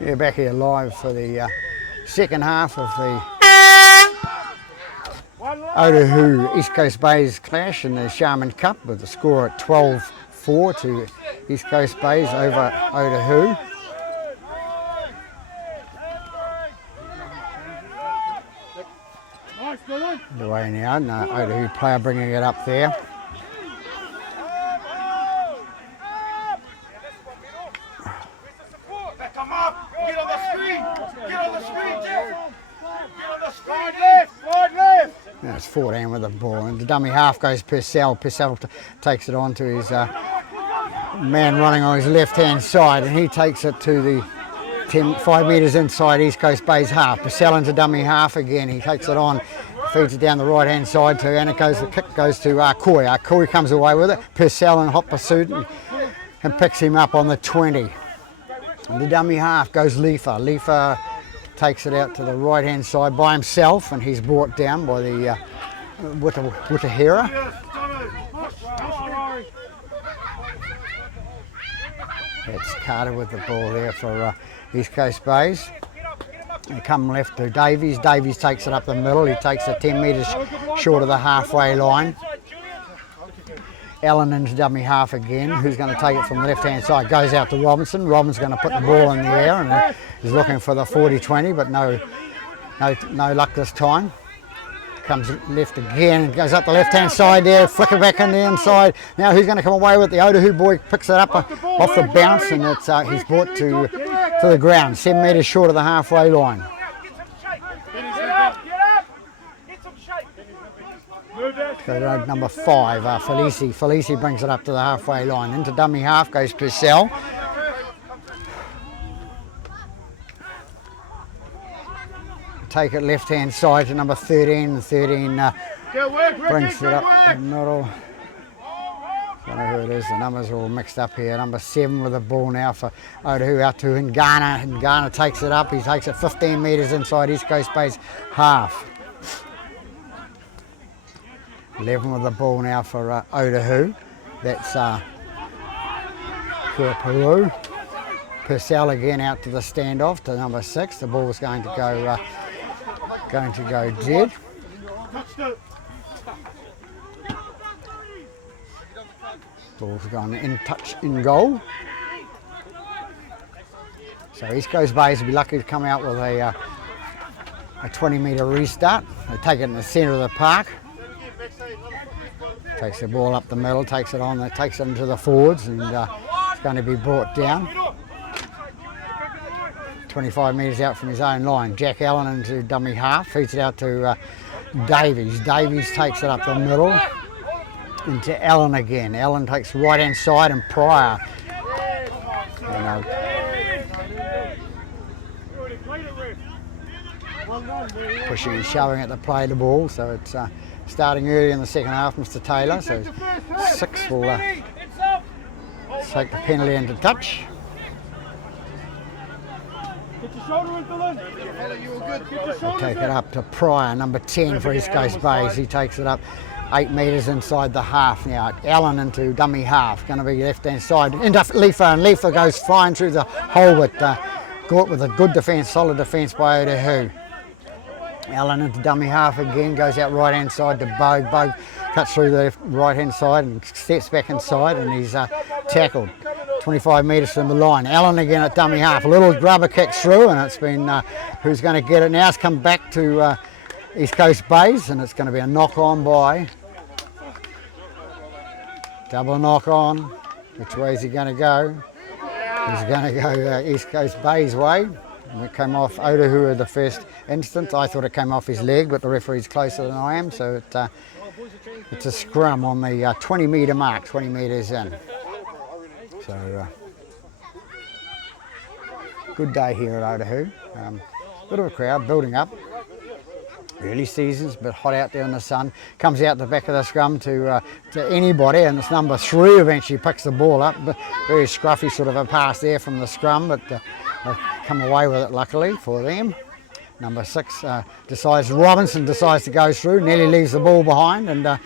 Yeah, back here live for the second half of the Otahuhu East Coast Bays clash in the Sharman Cup, with the score at 12-4 to East Coast Bays over Otahuhu. Underway now, and Otahuhu player bringing it up there. Come up, get on the screen, get on the screen, Jeff. Get on the screen, slide left. Now it's 14 with the ball, and the dummy half goes Purcell. Purcell takes it on to his man running on his left-hand side, and he takes it to the 5 metres inside East Coast Bays half. Purcell into dummy half again. He takes it on, feeds it down the right-hand side to, and the kick goes to Arkoi. Arkoi comes away with it. Purcell in hot pursuit and picks him up on the 20. And the dummy half goes Leifer. Leifer takes it out to the right-hand side by himself, and he's brought down by the Witahera. It's Carter with the ball there for East Coast Bays. They come left to Davies. Davies takes it up the middle. He takes it 10 metres short of the halfway line. Allen into dummy half again. Who's going to take it from the left-hand side? Goes out to Robinson. Robin's going to put the ball in the air and he's looking for the 40-20, but no luck this time. Comes left again, goes up the left-hand side there, flicker back in the inside. Now who's going to come away with the Otahuhu boy? Picks it up off the bounce, and it's he's brought to the ground, 7 metres short of the halfway line. So number 5, Felici. Felici brings it up to the halfway line. Into dummy half goes Purcell. Take it left-hand side to number 13. And 13 brings it up the middle. Don't know who it is. The numbers are all mixed up here. Number 7 with the ball now for Otahuhu out to Ngana. Ngana takes it up. He takes it 15 metres inside East Coast Bay's half. 11 with the ball now for Otahuhu. That's Kuaparu. Purcell again out to the standoff to number 6. The ball's going to go dead. Ball's gone in touch in goal. So East Coast Bays will be lucky to come out with a 20-metre restart. They take it in the centre of the park. Takes the ball up the middle, takes it on, takes it into the forwards, and it's going to be brought down. 25 metres out from his own line. Jack Allen into dummy half, feeds it out to Davies. Davies takes it up the middle into Allen again. Allen takes the right hand side and Pryor. Pushing and shoving at the play the ball, so it's starting early in the second half, Mr. Taylor. So 6 will take the penalty into touch. We'll take it up to Pryor, number 10 for East Coast Bays. He takes it up 8 metres inside the half now. Allen into dummy half, going to be left-hand side. Into Leifa, and Leifa goes flying through the hole with Gort with a good defence, solid defence by Otahuhu. Allen into dummy half again, goes out right-hand side to Bogue. Bogue cuts through the right-hand side and steps back inside, and he's tackled 25 metres from the line. Allen again at dummy half, a little grubber kick through, and it's been who's going to get it now. It's come back to East Coast Bays, and it's going to be a knock-on by. Double knock-on. Which way is he going to go? He's going to go East Coast Bays way. And it came off Otahuhu the first instance. I thought it came off his leg, but the referee's closer than I am, so it's a scrum on the 20 metre mark, 20 metres in. So good day here at Otahuhu. Bit of a crowd building up. Early seasons, a bit hot out there in the sun. Comes out the back of the scrum to anybody, and it's number 3 eventually picks the ball up. Very scruffy sort of a pass there from the scrum, but they come away with it luckily for them. Number 6 Robinson decides to go through, nearly leaves the ball behind, and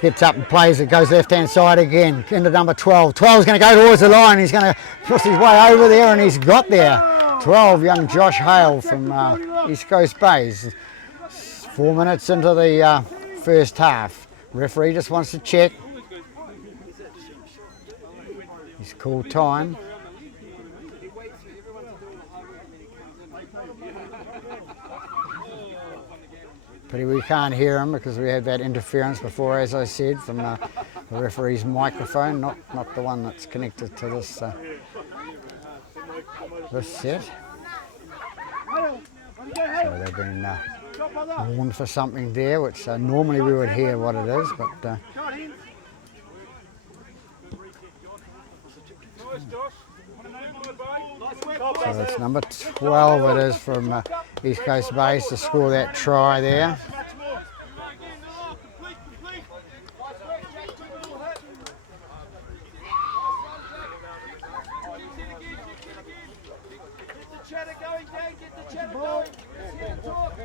gets up and plays it, goes left-hand side again, into number 12. 12's going to go towards the line, he's going to push his way over there, and he's got there. 12, young Josh Hale from East Coast Bays. 4 minutes into the first half. Referee just wants to check. He's called time. Pity we can't hear him because we had that interference before, as I said, from the referee's microphone, not the one that's connected to this this set. So they've been warned for something there, which normally we would hear what it is, but so it's number 12 it is from East Coast Bays to score that try there.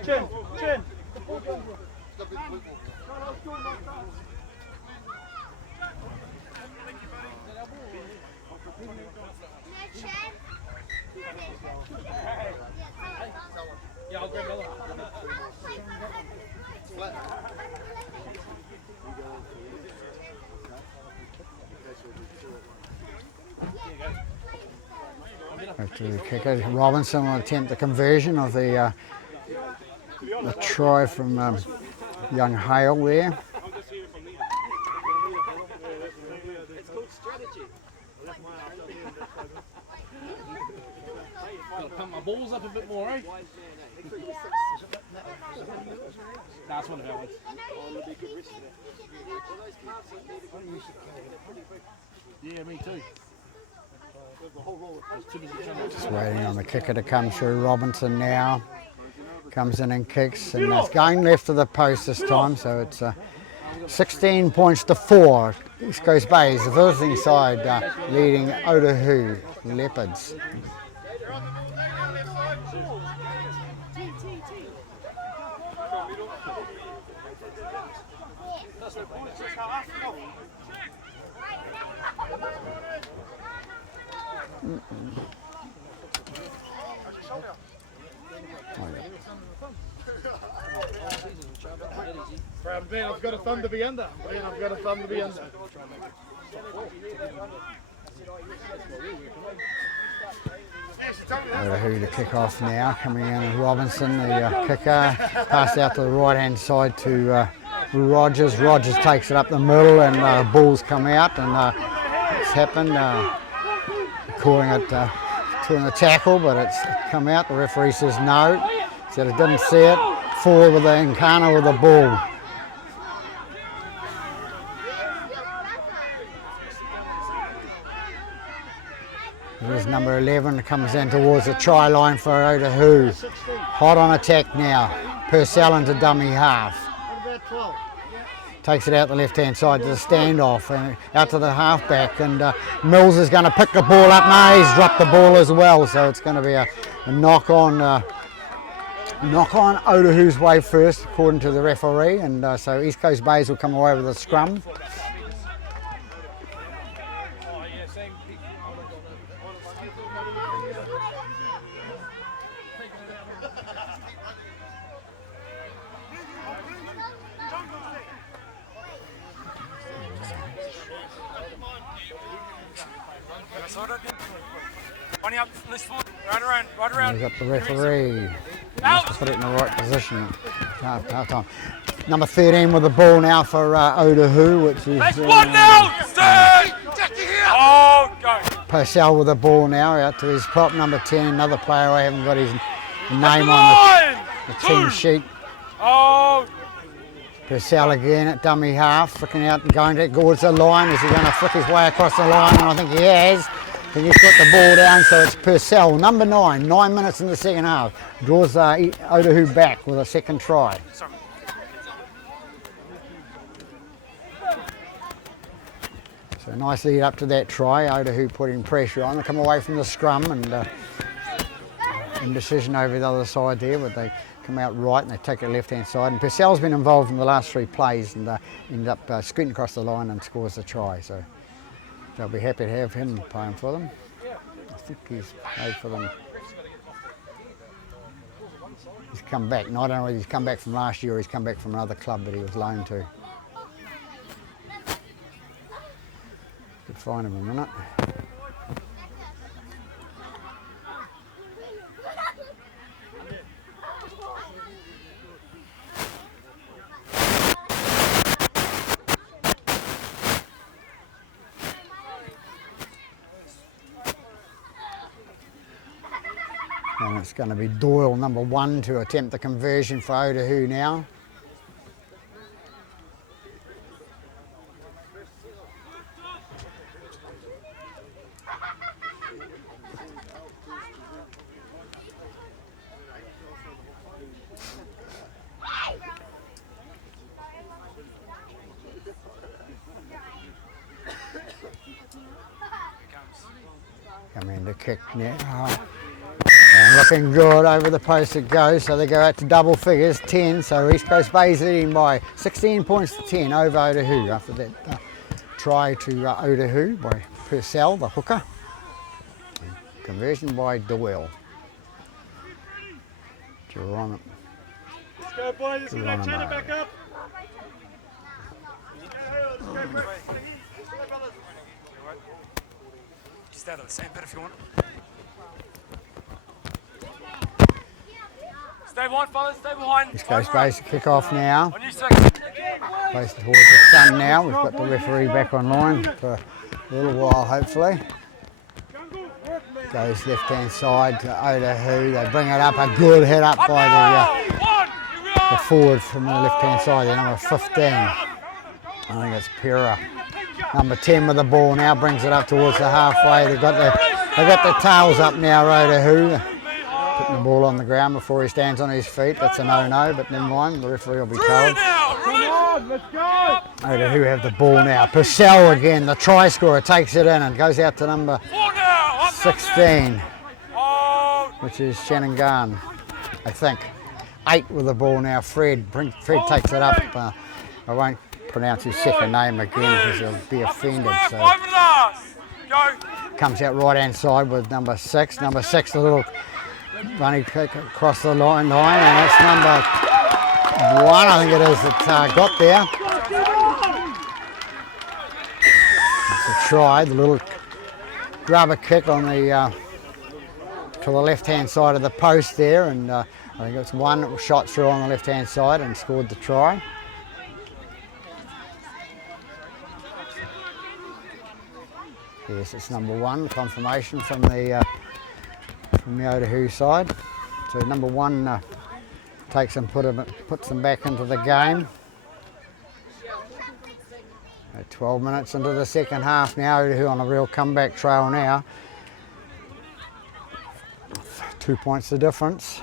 Chin, chin. Yeah, I'll grab another. Back to the kicker. Robinson will attempt the conversion of the try from young Hale there. Pump my balls up a bit more, eh? That's one of our ones. Yeah, me too. Just waiting on the kicker to come through. Robinson now comes in and kicks, and that's going left of the post this time, so it's 16 points to 4. East Coast Bays, the visiting side, leading Otahuhu Leopards. Ben, I've got a thumb to be under. Ben, I've got a thumb to be under. Otahuhu to kick off now, coming in and Robinson, the kicker, passed out to the right hand side to Rogers. Rogers takes it up the middle and balls come out, and it's happened. Calling it doing a tackle, but it's come out. The referee says no, said it didn't see it. Forward with the Nkana with the ball. There's number 11, comes in towards the try line for Otahuhu. Hot on attack now. Purcell into dummy half. Takes it out the left-hand side to the standoff and out to the halfback, and Mills is going to pick the ball up. No, he's dropped the ball as well, so it's going to be a knock-on Otahu's way first, according to the referee, and so East Coast Bays will come away with a scrum. Right around. We've got the referee. Must have put it in the right position. Half time. Number 13 with the ball now for Otahuhu, which is. That's one now! Stand! Oh, go! Purcell with the ball now out to his prop, number 10. Another player, I haven't got his name on the team sheet. Oh! Purcell again at dummy half, flicking out and going towards the line. Is he going to flick his way across the line? And I think he has. He just got the ball down, so it's Purcell, number 9, 9 minutes in the second half. Draws Otahuhu back with a second try. So nice lead up to that try. Otahuhu putting pressure on. They come away from the scrum and indecision over the other side there, but they come out right and they take it left-hand side. And Purcell's been involved in the last 3 plays and ended up scooting across the line and scores the try. So they'll be happy to have him playing for them. I think he's played for them. He's come back. I don't know whether he's come back from last year or he's come back from another club that he was loaned to. Could find him in a minute. And it's going to be Doyle, number 1, to attempt the conversion for Otahuhu now. Come in to kick now. And looking good, over the post it goes, so they go out to double figures, 10, so East Coast Bays leading by 16 points to 10 over Otahuhu after that try to Otahuhu by Purcell, the hooker. Conversion by Doyle. Geronimo. Let's go, boys. Let's get that chatter back up. Just out of the same bit if you want. Stay behind, fellas, stay behind. East Coast Bay's to kick off now. On you six. Place towards the sun now. We've got the referee back online for a little while, hopefully. Goes left hand side to Otahuhu. They bring it up. A good hit up by the forward from the left hand side, the number 15. I think it's Pera. Number 10 with the ball now, brings it up towards the halfway. They've got the tails up now, Otahuhu. Putting the ball on the ground before he stands on his feet. That's a no-no, but never mind. The referee will be told. Otahuhu have the ball now. Purcell again, the try scorer, takes it in and goes out to number 16, which is Shannon Garn, I think. 8 with the ball now. Fred takes it up. I won't pronounce his second name again because he'll be offended. So comes out right hand side with number 6. Number 6, the little running kick across the line, and that's number 1, I think it is, that got there. It's a try, the little grubber kick on the to the left hand side of the post there, and I think it's 1 that was shot through on the left hand side and scored the try. Yes, it's number 1, confirmation from the Otahuhu side. So number 1 takes them, puts them back into the game. 12 minutes into the second half now. Otahuhu on a real comeback trail now. 2 points the difference.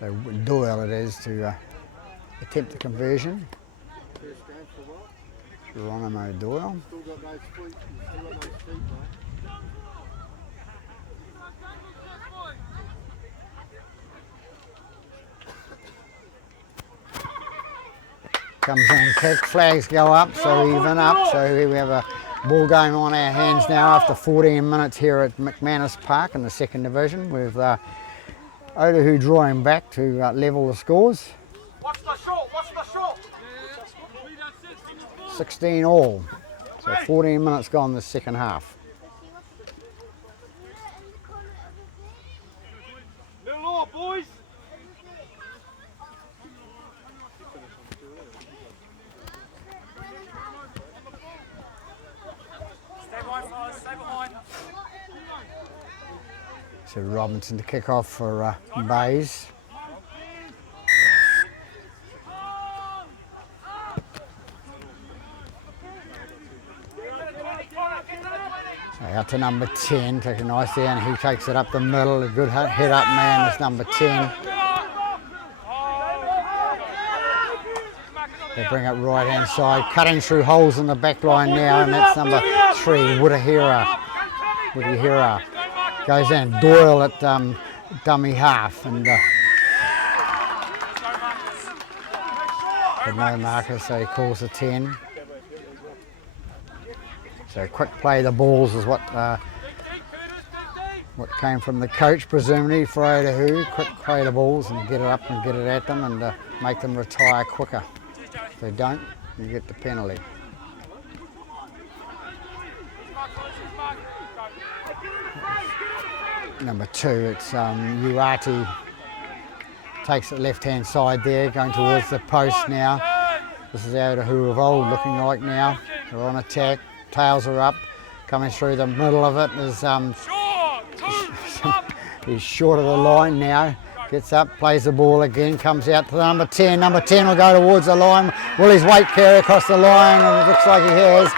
So Doyle it is to attempt the conversion. Geronimo Doyle. Comes in, kick, flags go up, so even up. So here we have a ball game on our hands now after 14 minutes here at McManus Park in the second division with Otahuhu drawing back to level the scores. Watch the shot, watch the shot. 16 all. So 14 minutes gone this second half. Little law, boys. Stay behind, fellas, stay behind. So Robinson to kick off for Bays. So out to number 10, takes a nice down, he takes it up the middle, a good hit up man is number 10. They bring it right hand side, cutting through holes in the back line now, and that's number 3, Woodahira. Goes in, Doyle at dummy half, and but no marker, so he calls a 10. So quick play the balls is what came from the coach, presumably, for Otahuhu. Quick play the balls and get it up and get it at them and make them retire quicker. If they don't, you get the penalty. Number 2, it's Uati, takes it left hand side there, going towards the post now. This is Otahuhu of old looking like now. They're on attack, tails are up, coming through the middle of it is he's short of the line now, gets up, plays the ball again, comes out to the number 10. Number 10 will go towards the line. Will his weight carry across the line? And it looks like he has.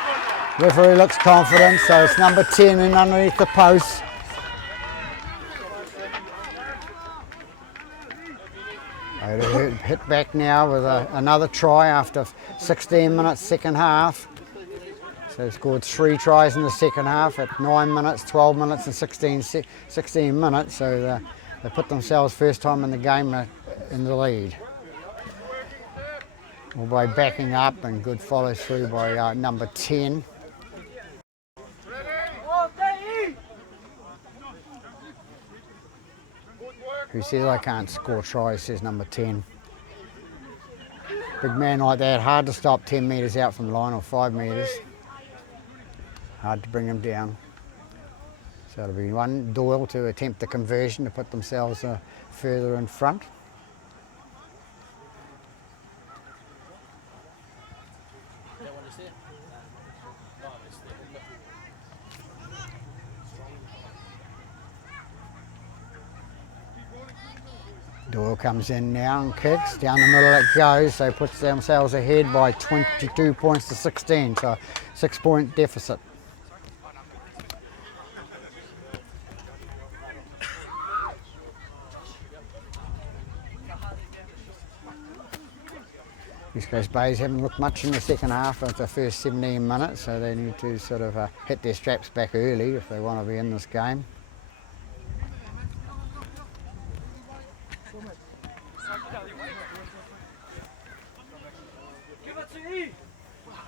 Referee looks confident, so it's number 10 in underneath the post. Hit back now with another try after 16 minutes second half. So he scored 3 tries in the second half at 9 minutes, 12 minutes and 16 minutes. So They put themselves first time in the game in the lead. All by backing up and good follow through by number 10. Who says I can't score tries, says number 10. Big man like that, hard to stop 10 metres out from line or 5 metres. Hard to bring them down. So it'll be one Doyle to attempt the conversion to put themselves further in front. Doyle comes in now and kicks. Down the middle it goes. They put themselves ahead by 22 points to 16, so 6-point deficit. East Coast Bays haven't looked much in the second half of the first 17 minutes, so they need to sort of hit their straps back early if they want to be in this game.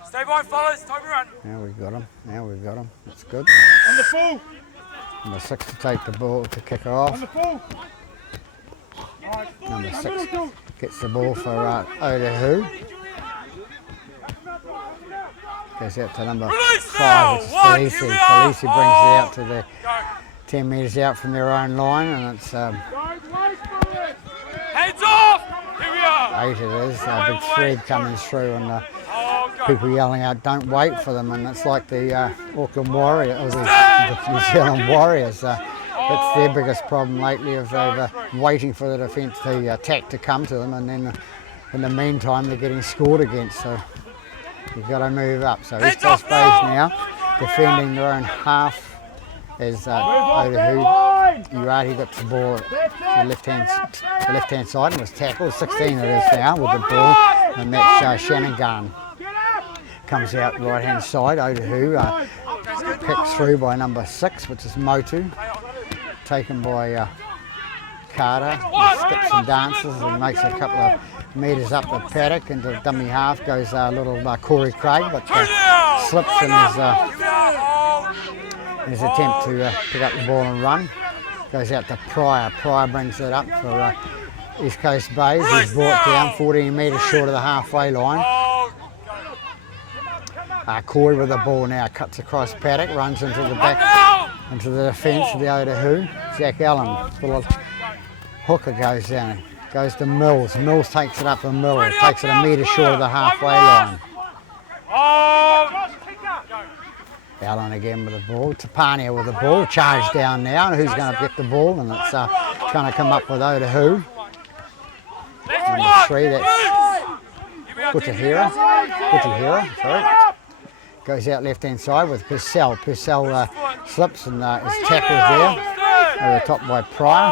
Stay by, fellas. Time to run. Now we've got him. Now we've got him. That's good. On the full. Number 6 to take the ball to kick her off. On the full. Number 6 gets the ball for Otahuhu. Goes out to number 5, which is Felici. Felici brings it out to the 10 metres out from their own line, and it's Hands off! Here we are! 8 it is. A big thread coming through, and people yelling out, "Don't wait for them!" And it's like the Auckland Warriors, or the New Zealand Warriors. That's their biggest problem lately, of they're waiting for the defence, the attack to come to them, and then in the meantime they're getting scored against. So you've got to move up. So East Coast Bays now defending their own half as Otahuhu. Urati got the ball at the left-hand side and was tackled. 16 it is now with the ball, and that's Shannon comes out right-hand side. Otahuhu picked through by number 6, which is Motu. Taken by Carter. He skips and dances and makes a couple of metres up the paddock into dummy half. Goes little Corey Craig, but slips in his attempt to pick up the ball and run. Goes out to Pryor. Pryor brings it up for East Coast Bays. He's brought down 14 metres short of the halfway line. Corey with the ball now, cuts across paddock, runs into the back, into the defence of the Otahuhu. Jack Allen, little hooker goes down, goes to Mills. Mills takes it up to Mills, takes it a metre short of the halfway line. Allen again with the ball. Tapania with the ball, charged down now, and who's going to get the ball? And it's going to come up with Otahuhu. Number 3, that's Kutahira, sorry. Goes out left-hand side with Purcell. Purcell slips and is tackled there over the top by Pryor.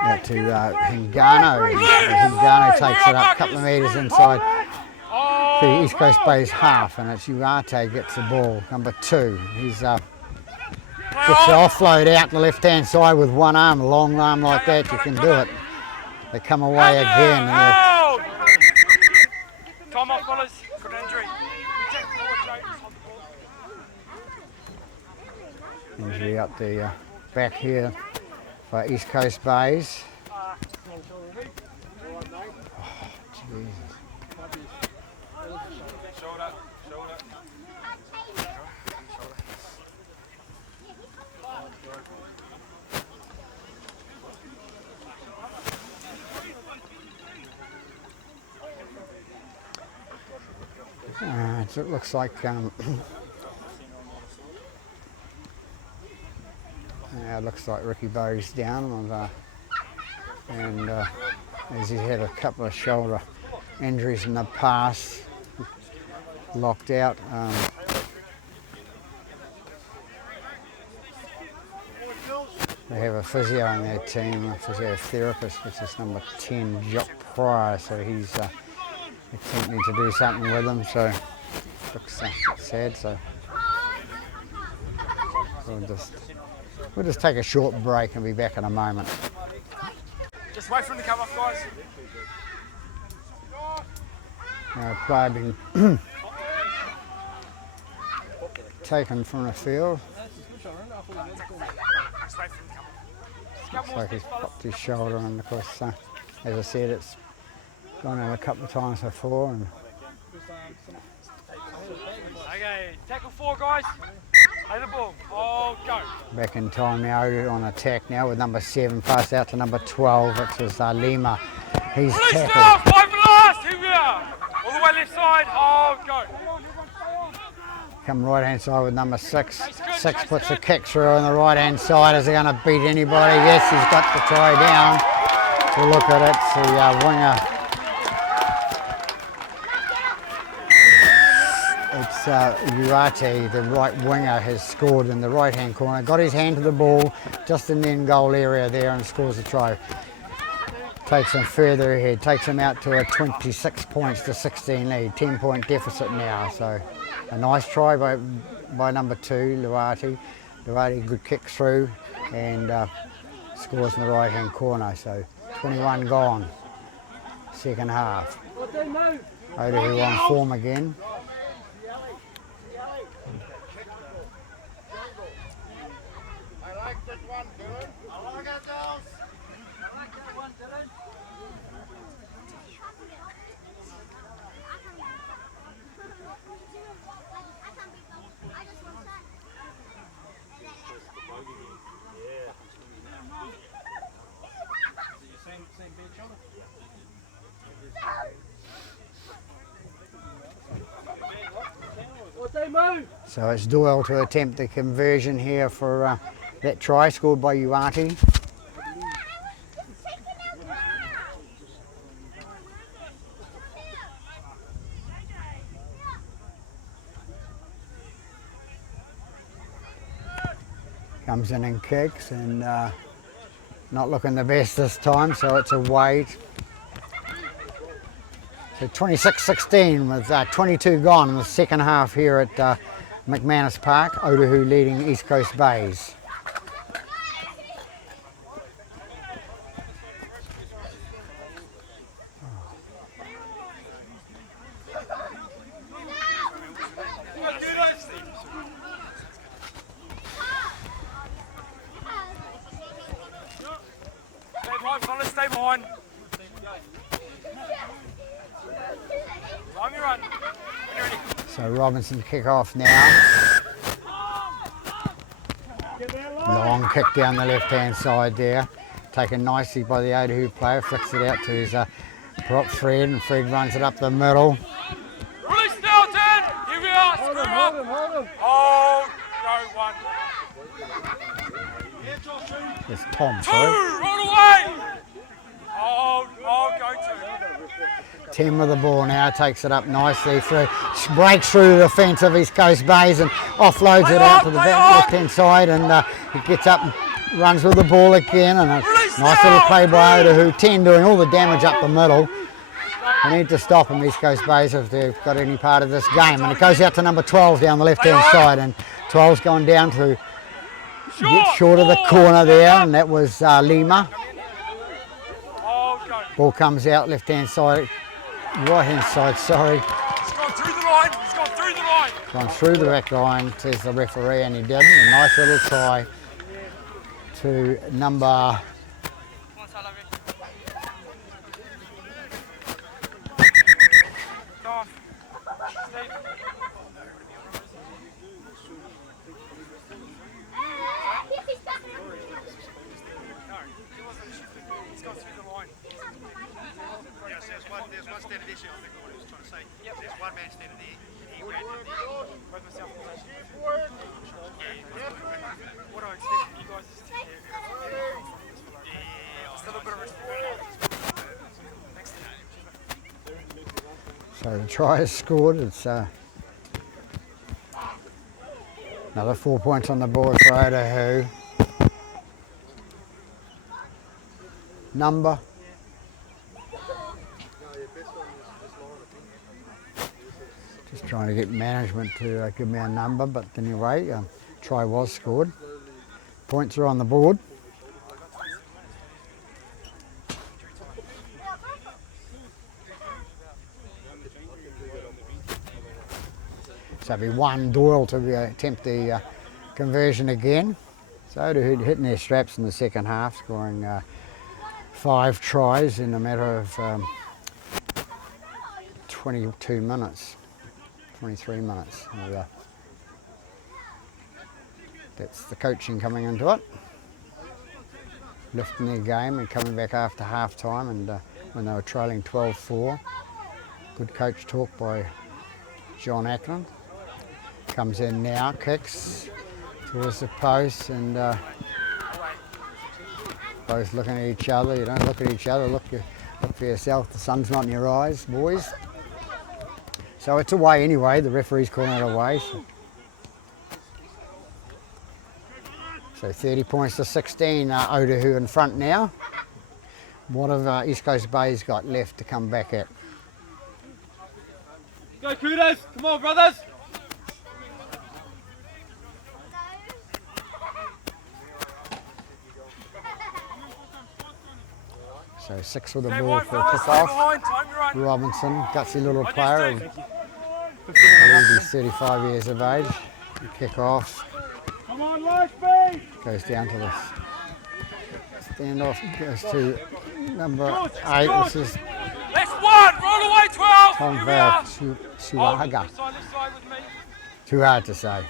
Out to Hingano. Hingano takes it up a couple of metres inside the East Coast Bays half, and it's Uate gets the ball, number 2. He's gets the offload out the left-hand side with one arm, a long arm like that, you can do it. They come away again. Time off, fellas. Good injury. Injury up the back here for East Coast Bays. Oh, Jesus. It looks like it looks like Ricky Bowie's down, and as he's had a couple of shoulder injuries in the past, locked out. They have a physio on their team, a physiotherapist, which is number 10, Jock Pryor, so he's attempting to do something with them, so looks sad, so we'll just We'll just take a short break and be back in a moment. Just wait for him to come off, guys. Now, play being taken from the field. Just wait for him to come off. Looks like he's popped his shoulder, and of course, as I said, it's gone out a couple of times before. And Okay, tackle 4, guys. Play the ball. Oh, go. back in time now, on attack now with number 7, pass out to number 12, which is Lima. He's Release now, tackled. 5 for last. Here we are. All the way left side. Oh, go. Come right hand side with number 6. 6 puts a kick through on the right hand side. Is he going to beat anybody? Yes, he's got the try down. So look at it, it's the winger. It's Uate, the right winger, has scored in the right hand corner. Got his hand to the ball just in the end goal area there and scores a try. Takes him further ahead, takes him out to a 26 points to 16 lead, 10-point deficit now. So a nice try by number 2, Luati. Luati, good kick through and scores in the right hand corner. So 21 gone, second half. Otahuhu on form again. I like that one, good. I like it, girls. So it's Doyle to attempt the conversion here for that try scored by Uati. Comes in and kicks and not looking the best this time, so it's a wait. So 26-16 with 22 gone in the second half here at McManus Park. Otahuhu leading East Coast Bays. Stay behind, fellas, stay behind. Time you run. When you're ready. So Robinson kick off now. Long kick down the left hand side there. Taken nicely by the Otahuhu player. Flicks it out to his prop Fred, and Fred runs it up the middle. Release Dalton. Here we are. Screw up. Oh, no, 1. It's Tom, 2. sorry. Roll away. Oh, go 2. 10 with the ball now, takes it up nicely through, breaks through the defence of East Coast Bays and offloads it out to the left hand side, and he gets up and runs with the ball again, and a nice little play by Otahuhu. 10 doing all the damage up the middle. We need to stop them, East Coast Bays, if they've got any part of this game, and it goes out to number 12 down the left hand side, and 12's gone down to get short of the corner there, and that was Lima. Ball comes out left hand side, right hand side, sorry. He's gone through the line. He's gone through the line. Gone through the back line, says the referee, and he did. A nice little try to number... There's one standing there, I think what he was trying to say. There's one man standing there, and he ran in there. What I expect from you guys is to still a bit of respect. Thanks. So the try is scored. It's another 4 points on the board for Otahuhu. Number. Just trying to get management to give me a number, but anyway, try was scored. points are on the board. So it'll be one Doyle to attempt the conversion again. So Otahuhu hitting their straps in the second half, scoring 5 tries in a matter of 22 minutes, 23 minutes. And, that's the coaching coming into it. Lifting their game and coming back after half time, and when they were trailing 12-4. Good coach talk by John Ackland. Comes in now, kicks towards the post, and both looking at each other. You don't look at each other, look for yourself. The sun's not in your eyes, boys. So it's away anyway. The referee's calling it away. So 30 points to 16, Otahuhu in front now. What have East Coast Bay's got left to come back at? Go Kudos! Come on, brothers! So 6 with the ball for a kick-off. Robinson, gutsy little player. He's 35 years of age. Kick-off. Come on, light speed! Goes down to the standoff, goes to number 8. This is Next one, roll away 12. Tom Here we are. Suaga. This side with me. Too hard to say.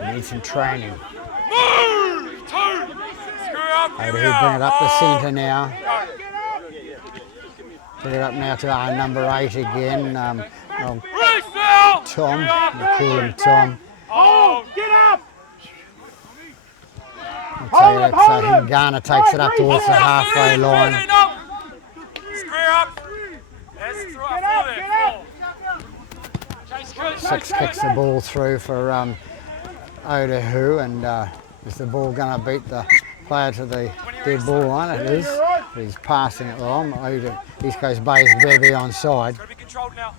Need some training. Move! 2. Screw up, here we Otahuhu bring it up the are. centre now. Bring it up now to our number 8 again. Release now. Tom, Here we are. we call him Tom. Oh, Get up! I'll tell you that Hingana takes it up towards the halfway line. Square up. That's through up there. 6 kicks the ball through for Otahuhu, and is the ball going to beat the player to the dead ball line? It is. He's passing it long. East Coast Bay's better be on side. It's got to be controlled now.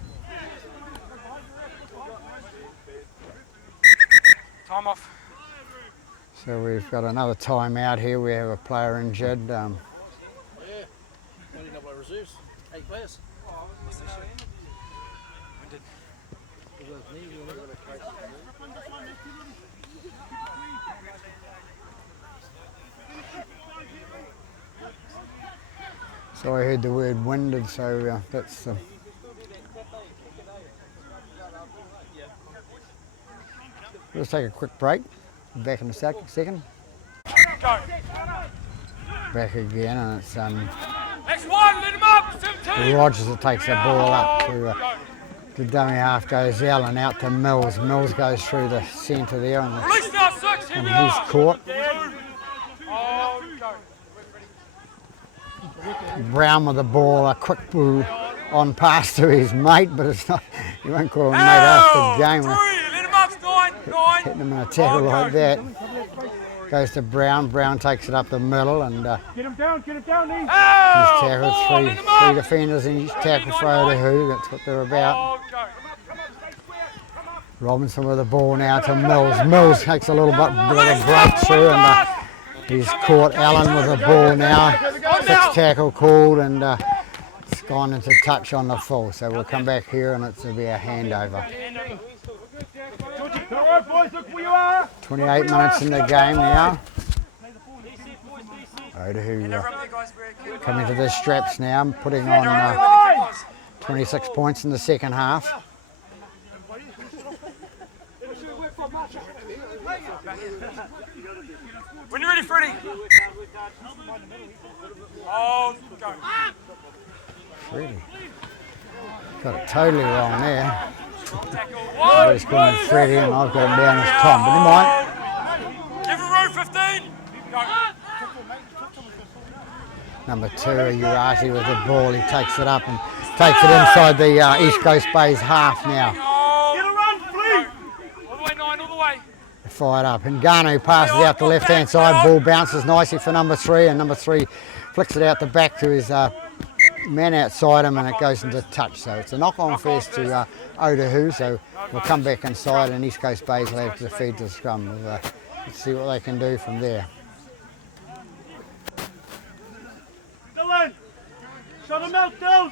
Time off. So we've got another timeout here. We have a player injured. Yeah. Only number of reserves. 8 players. So I heard the word winded, so that's let's take a quick break. Back in a second. Go. Back again, and it's Next one, let him up. 17. Rogers that takes the ball up to dummy half, goes Allen out to Mills. Mills goes through the centre there, and Release now, 6. Here and we he's are. caught. Oh, go. Brown with the ball, a quick on pass to his mate, but it's not. You won't call him mate after the game. 3. Let him up. 9. Hitting him in a tackle like that. Goes to Brown. Brown takes it up the middle, and Get him down, Lee! he's tackled three defenders in each tackle for Otahuhu. That's what they're about. Oh, go. Robinson with the ball now to Mills. Mills takes a little bit of a breakthrough, and he's caught Allen with the ball now. 6 tackle called, and it's gone into touch on the full. So we'll come back here, and it'll be a handover. All right, boys, look where you are! 28 minutes in the game now. Otahuhu coming to the straps now, putting on 26 points in the second half. When you're ready, Freddie. Oh, go. Freddie. Got it totally wrong there. Tackle. He's calling Freddie, and I've got him down as Tom, but he might. Give him room, 15. Go. Number 2, Urati with the ball. He takes it up and takes it inside the East Coast Bay's half now. Get a run, please! All the way, 9, all the way. Fired up. And Ngannou passes out the left-hand side. Ball bounces nicely for number 3, and number 3 flicks it out the back to his man outside him, and it goes into touch. So it's a knock-on first to Otahuhu. So we'll come back inside, and East Coast Bay's will have to feed the scrum with Let's see what they can do from there. Dylan! Shut him out, Dylan!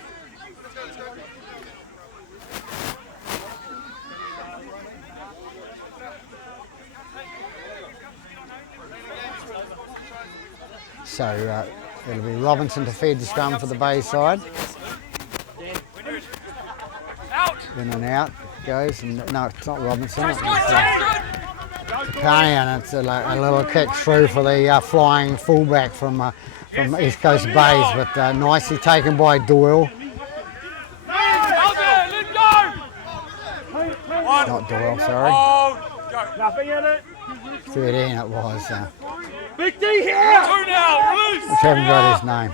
So it'll be Robinson to feed the scrum for the Bay side. In and out goes, and no, it's not Robinson. It's Carney, and it's a little kick through for the flying fullback from East Coast Bays, but nicely taken by Doyle. Not Doyle, sorry. 13 it was. Big D here! Which haven't got his name.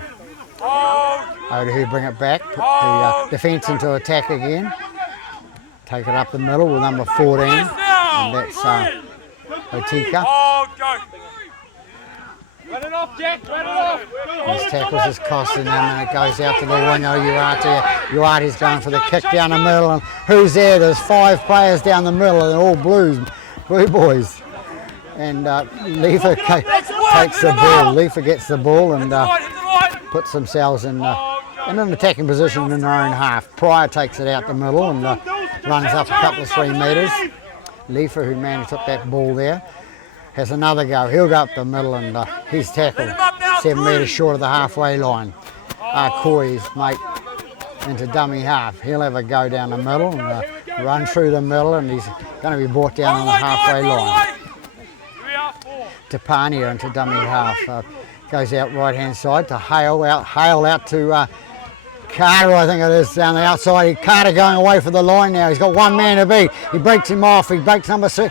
Otahuhu bring it back, put the defence into attack again. Take it up the middle with number 14, and that's Otika. Let it off, Jack, let it off! His tackles is costing them, and it goes out to the winger, Uati. Uati's going for the kick down the middle, and who's there? There's 5 players down the middle, and they're all blue boys. And Leifa takes the ball. Leifa gets the ball and puts themselves in an attacking position in their own half. Pryor takes it out the middle and runs up a couple of 3 metres. Leifa, who man took that ball there, has another go. He'll go up the middle and he's tackled 7 metres short of the halfway line. Koi's mate into dummy half. He'll have a go down the middle and run through the middle, and he's going to be brought down on the halfway line. Tapania into dummy half. Goes out right hand side to Hale out to Carter, I think it is, down the outside. Carter going away for the line now. He's got 1 man to beat. He breaks him off. He breaks number 3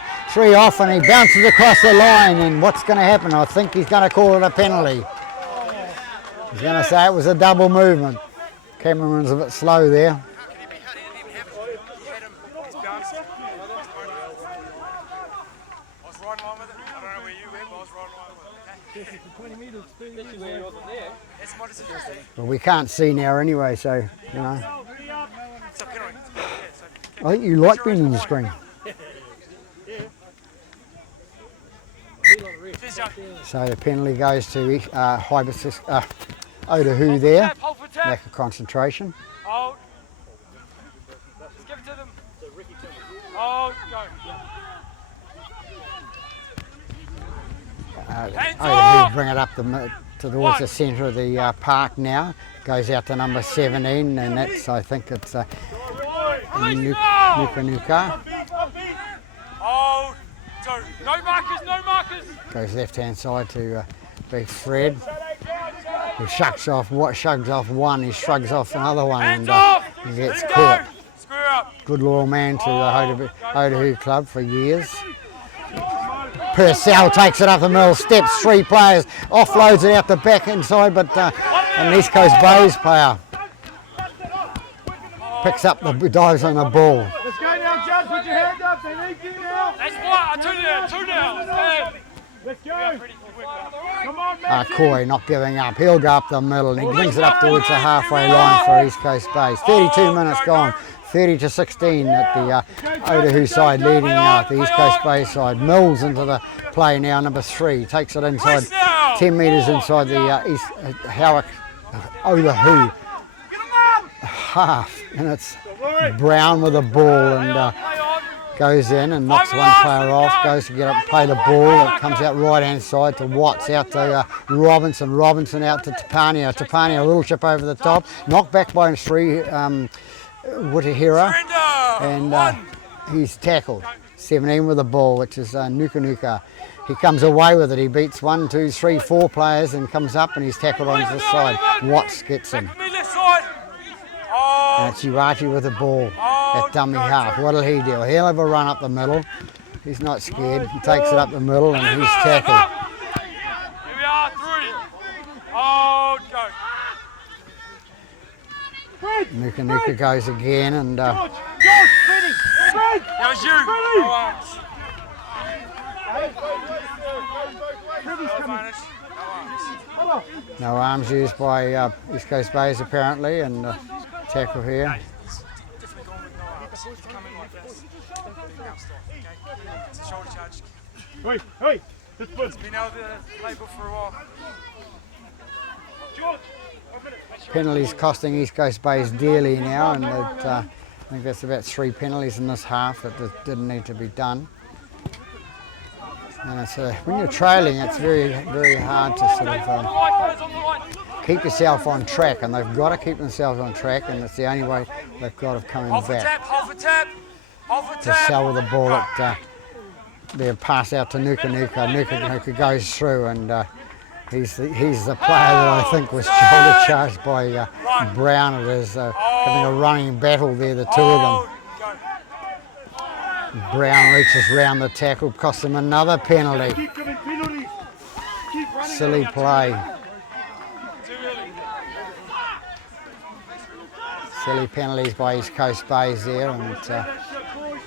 off, and he bounces across the line. And what's going to happen? I think he's going to call it a penalty. He's going to say it was a double movement. Cameron's a bit slow there. Well, we can't see now anyway, so, you know. I think you like being on the screen. So the penalty goes to Otahuhu there. Lack of concentration. Otahuhu bring it up towards the centre of the park now. Goes out to number 17, and that's, I think it's Nuka. No markers. Goes left hand side to Big Fred. He shrugs off one, he shrugs off another one, and he gets caught. Good loyal man to the Otahuhu club for years. Purcell takes it up the middle, steps 3 players, offloads it out the back inside, but an East Coast Bays player picks up dives on the ball. Let's go now, Judge, put your hand up, they need you now. That's what, 2 now. Let's go. Come on, man. Koi not giving up, he'll go up the middle, and he brings it up towards the halfway line for East Coast Bays. 32 minutes gone. 30-16 at the Otahuhu side, leading the East Coast Bay side. Mills into the play now, number 3. Takes it inside, 10 metres inside the East Otahuhu half. And it's Brown with the ball and goes in and knocks one player off, goes to get up, play the ball. It comes out right hand side to Watts, out to Robinson. Robinson out to Tapania. Tapania, a little chip over the top. Knocked back by 3. Wutahira, and he's tackled. 17 with the ball, which is Nuka. He comes away with it. He beats 1, 2, 3, 4 players and comes up, and he's tackled on the side. Watts gets him. And it's Uati with the ball at dummy half. What'll he do? He'll have a run up the middle. He's not scared. He takes it up the middle, and he's tackled. Here we are, 3. Go. Nuka goes again, and That was you. no arms used by East Coast Bays apparently, and tackle here. Definitely gone with no arms. Come in like this. Shoulder charge. Hey. It's been out there label for a while. Penalties costing East Coast Bays dearly now, and I think that's about 3 penalties in this half that didn't need to be done. And it's when you're trailing, it's very, very hard to sort of keep yourself on track, and they've got to keep themselves on track, and it's the only way they've got of coming back. To sell with the ball at their pass out to Nuka goes through, and he's the player that I think was shoulder charged by Brown. It is having a running battle there, the two of them. Brown reaches round the tackle, costs him another penalty. Silly play. Silly penalties by East Coast Bays there, and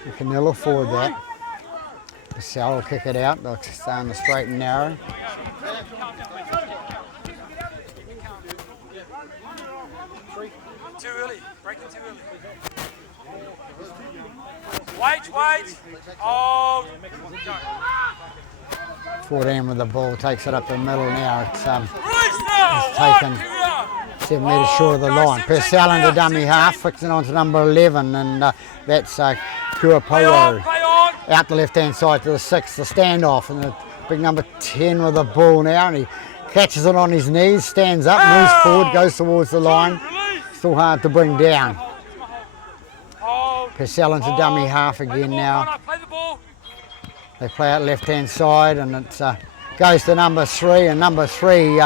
you can ill afford that. Sal will kick it out, they'll stay on the straight and narrow. Too early, breaking too early. Wait. Hold. 14 with the ball, takes it up the middle now. It's taken 7 metres short of the line. Purcell into dummy half, fixing on to number 11, and that's Kuapouro. Out the left-hand side to the 6, the standoff, and the big number 10 with the ball now, and he catches it on his knees, stands up, moves forward, goes towards the line. Still hard to bring down. Purcell into dummy half again now. They play out left-hand side, and it goes to number 3, and number 3,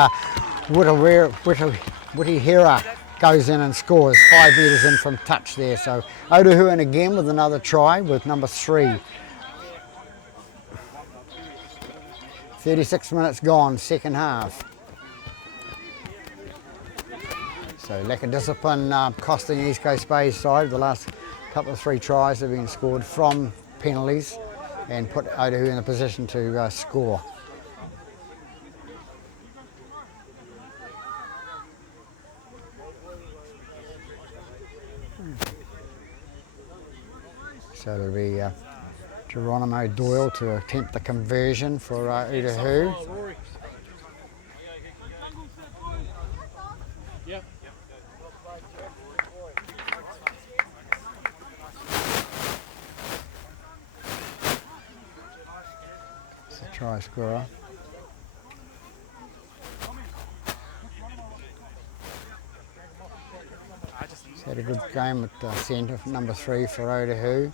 Witihira goes in and scores 5 metres in from touch there. So Otahuhu in again with another try with number 3. 36 minutes gone, second half. So lack of discipline costing East Coast Bays side. The last couple of 3 tries have been scored from penalties and put Otahuhu in a position to score. So it'll be Geronimo Doyle to attempt the conversion for Otahuhu. It's a try scorer. He's had a good game at the centre, number 3 for Otahuhu.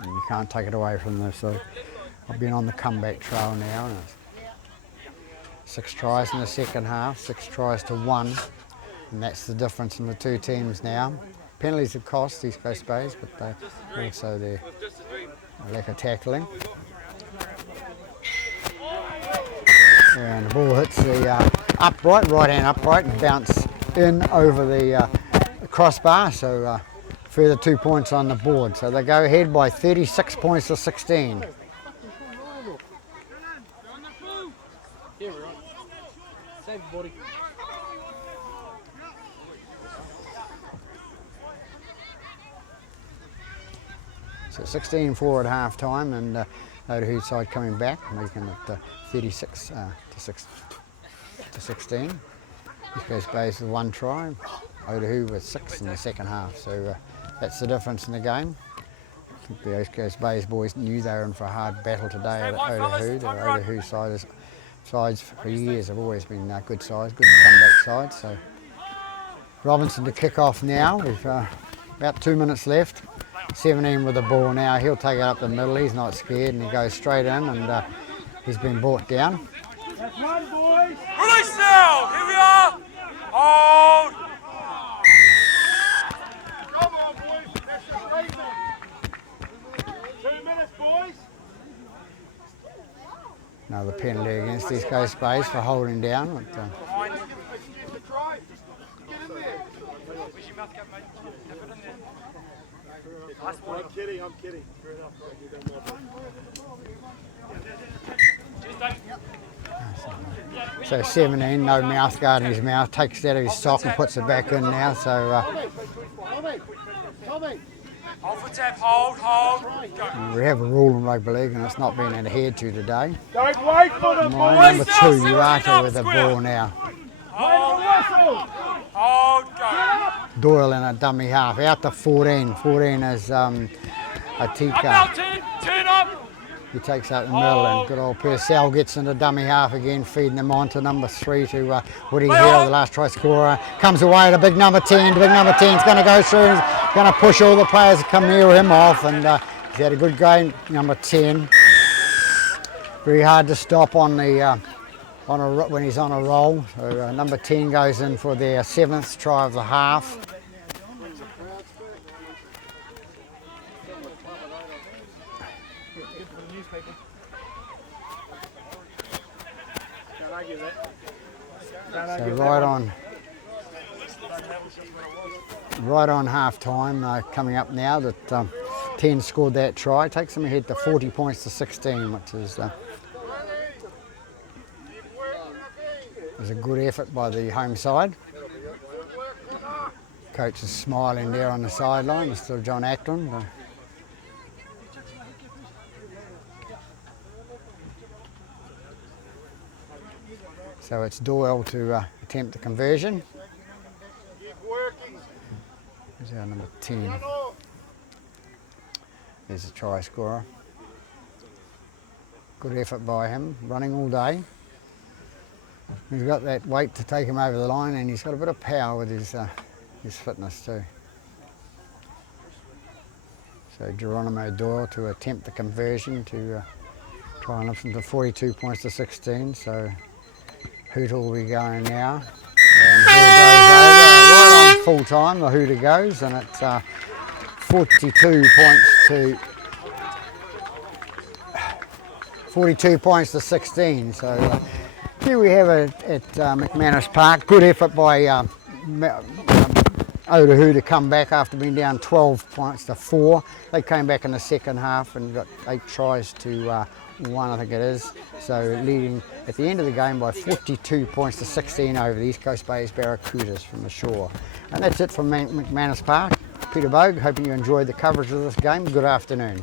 And you can't take it away from this. So I've been on the comeback trail now, and 6 tries in the second half, 6 tries to 1, and that's the difference in the 2 teams now. Penalties have cost East Coast Bays, but also their lack of tackling. And the ball hits the upright, right-hand upright, and bounce in over the crossbar. So further 2 points on the board. So they go ahead by 36 points to 16. Yeah, we're right. Save the body. So 16-4 at half time, and Otahuhu side coming back, making it 36 to 16. East Coast Bays with 1 try, Otahuhu with 6 in the second half. So that's the difference in the game. I think the East Coast Bays boys knew they were in for a hard battle today at Otahuhu. The Otahuhu sides for years have always been good sides, good comeback sides. So Robinson to kick off now. We've about 2 minutes left. 17 with the ball now. He'll take it up the middle. He's not scared, and he goes straight in, and he's been brought down. That's one, boys. Release now! Here we are! Hold! Come on, boys. That's just racing. 2 minutes, boys. Another penalty against East Coast Bays for holding down. But, Get in there. Where's your mouth cut, mate? Have it in there. I'm kidding. so 17, no mouth guard in his mouth, takes it out of his sock and puts it back in now. So Tommy. Hold for tap, hold, go. We have a rule in rugby league and it's not being adhered to today. Don't wait for the ball. Number 2, Urata with the ball now. Hold, go. Doyle in a dummy half, out to 14. 14 is Atika. Now turn up. He takes out the middle and good old Purcell gets into dummy half again, feeding them on to number 3 to Woody Hill, the last try scorer. Comes away to big number 10. Big number 10's going to go through, he's going to push all the players that come near him off, and he's had a good game, number 10. Very hard to stop on the when he's on a roll. So number 10 goes in for their 7th try of the half. So right on half time, coming up now that 10 scored that try, takes them ahead to 40 points to 16, which is a good effort by the home side. Coach is smiling there on the sideline, Mr. John Ackland. So it's Doyle to attempt the conversion. There's our number 10. There's a try scorer. Good effort by him, running all day. He's got that weight to take him over the line, and he's got a bit of power with his fitness too. So Geronimo Doyle to attempt the conversion to try and lift them to 42 points to 16. So Hooter will be going now. And Hooter goes over, right on full time, the Hooter goes, and it's 42 points to 16. So here we have it at McManus Park. Good effort by Otahuhu to come back after being down 12 points to 4. They came back in the second half and got 8 tries to 1, I think it is. So leading at the end of the game by 42 points to 16 over the East Coast Bays Barracudas from the shore. And that's it from McManus Park. Peter Bogue, hoping you enjoyed the coverage of this game. Good afternoon.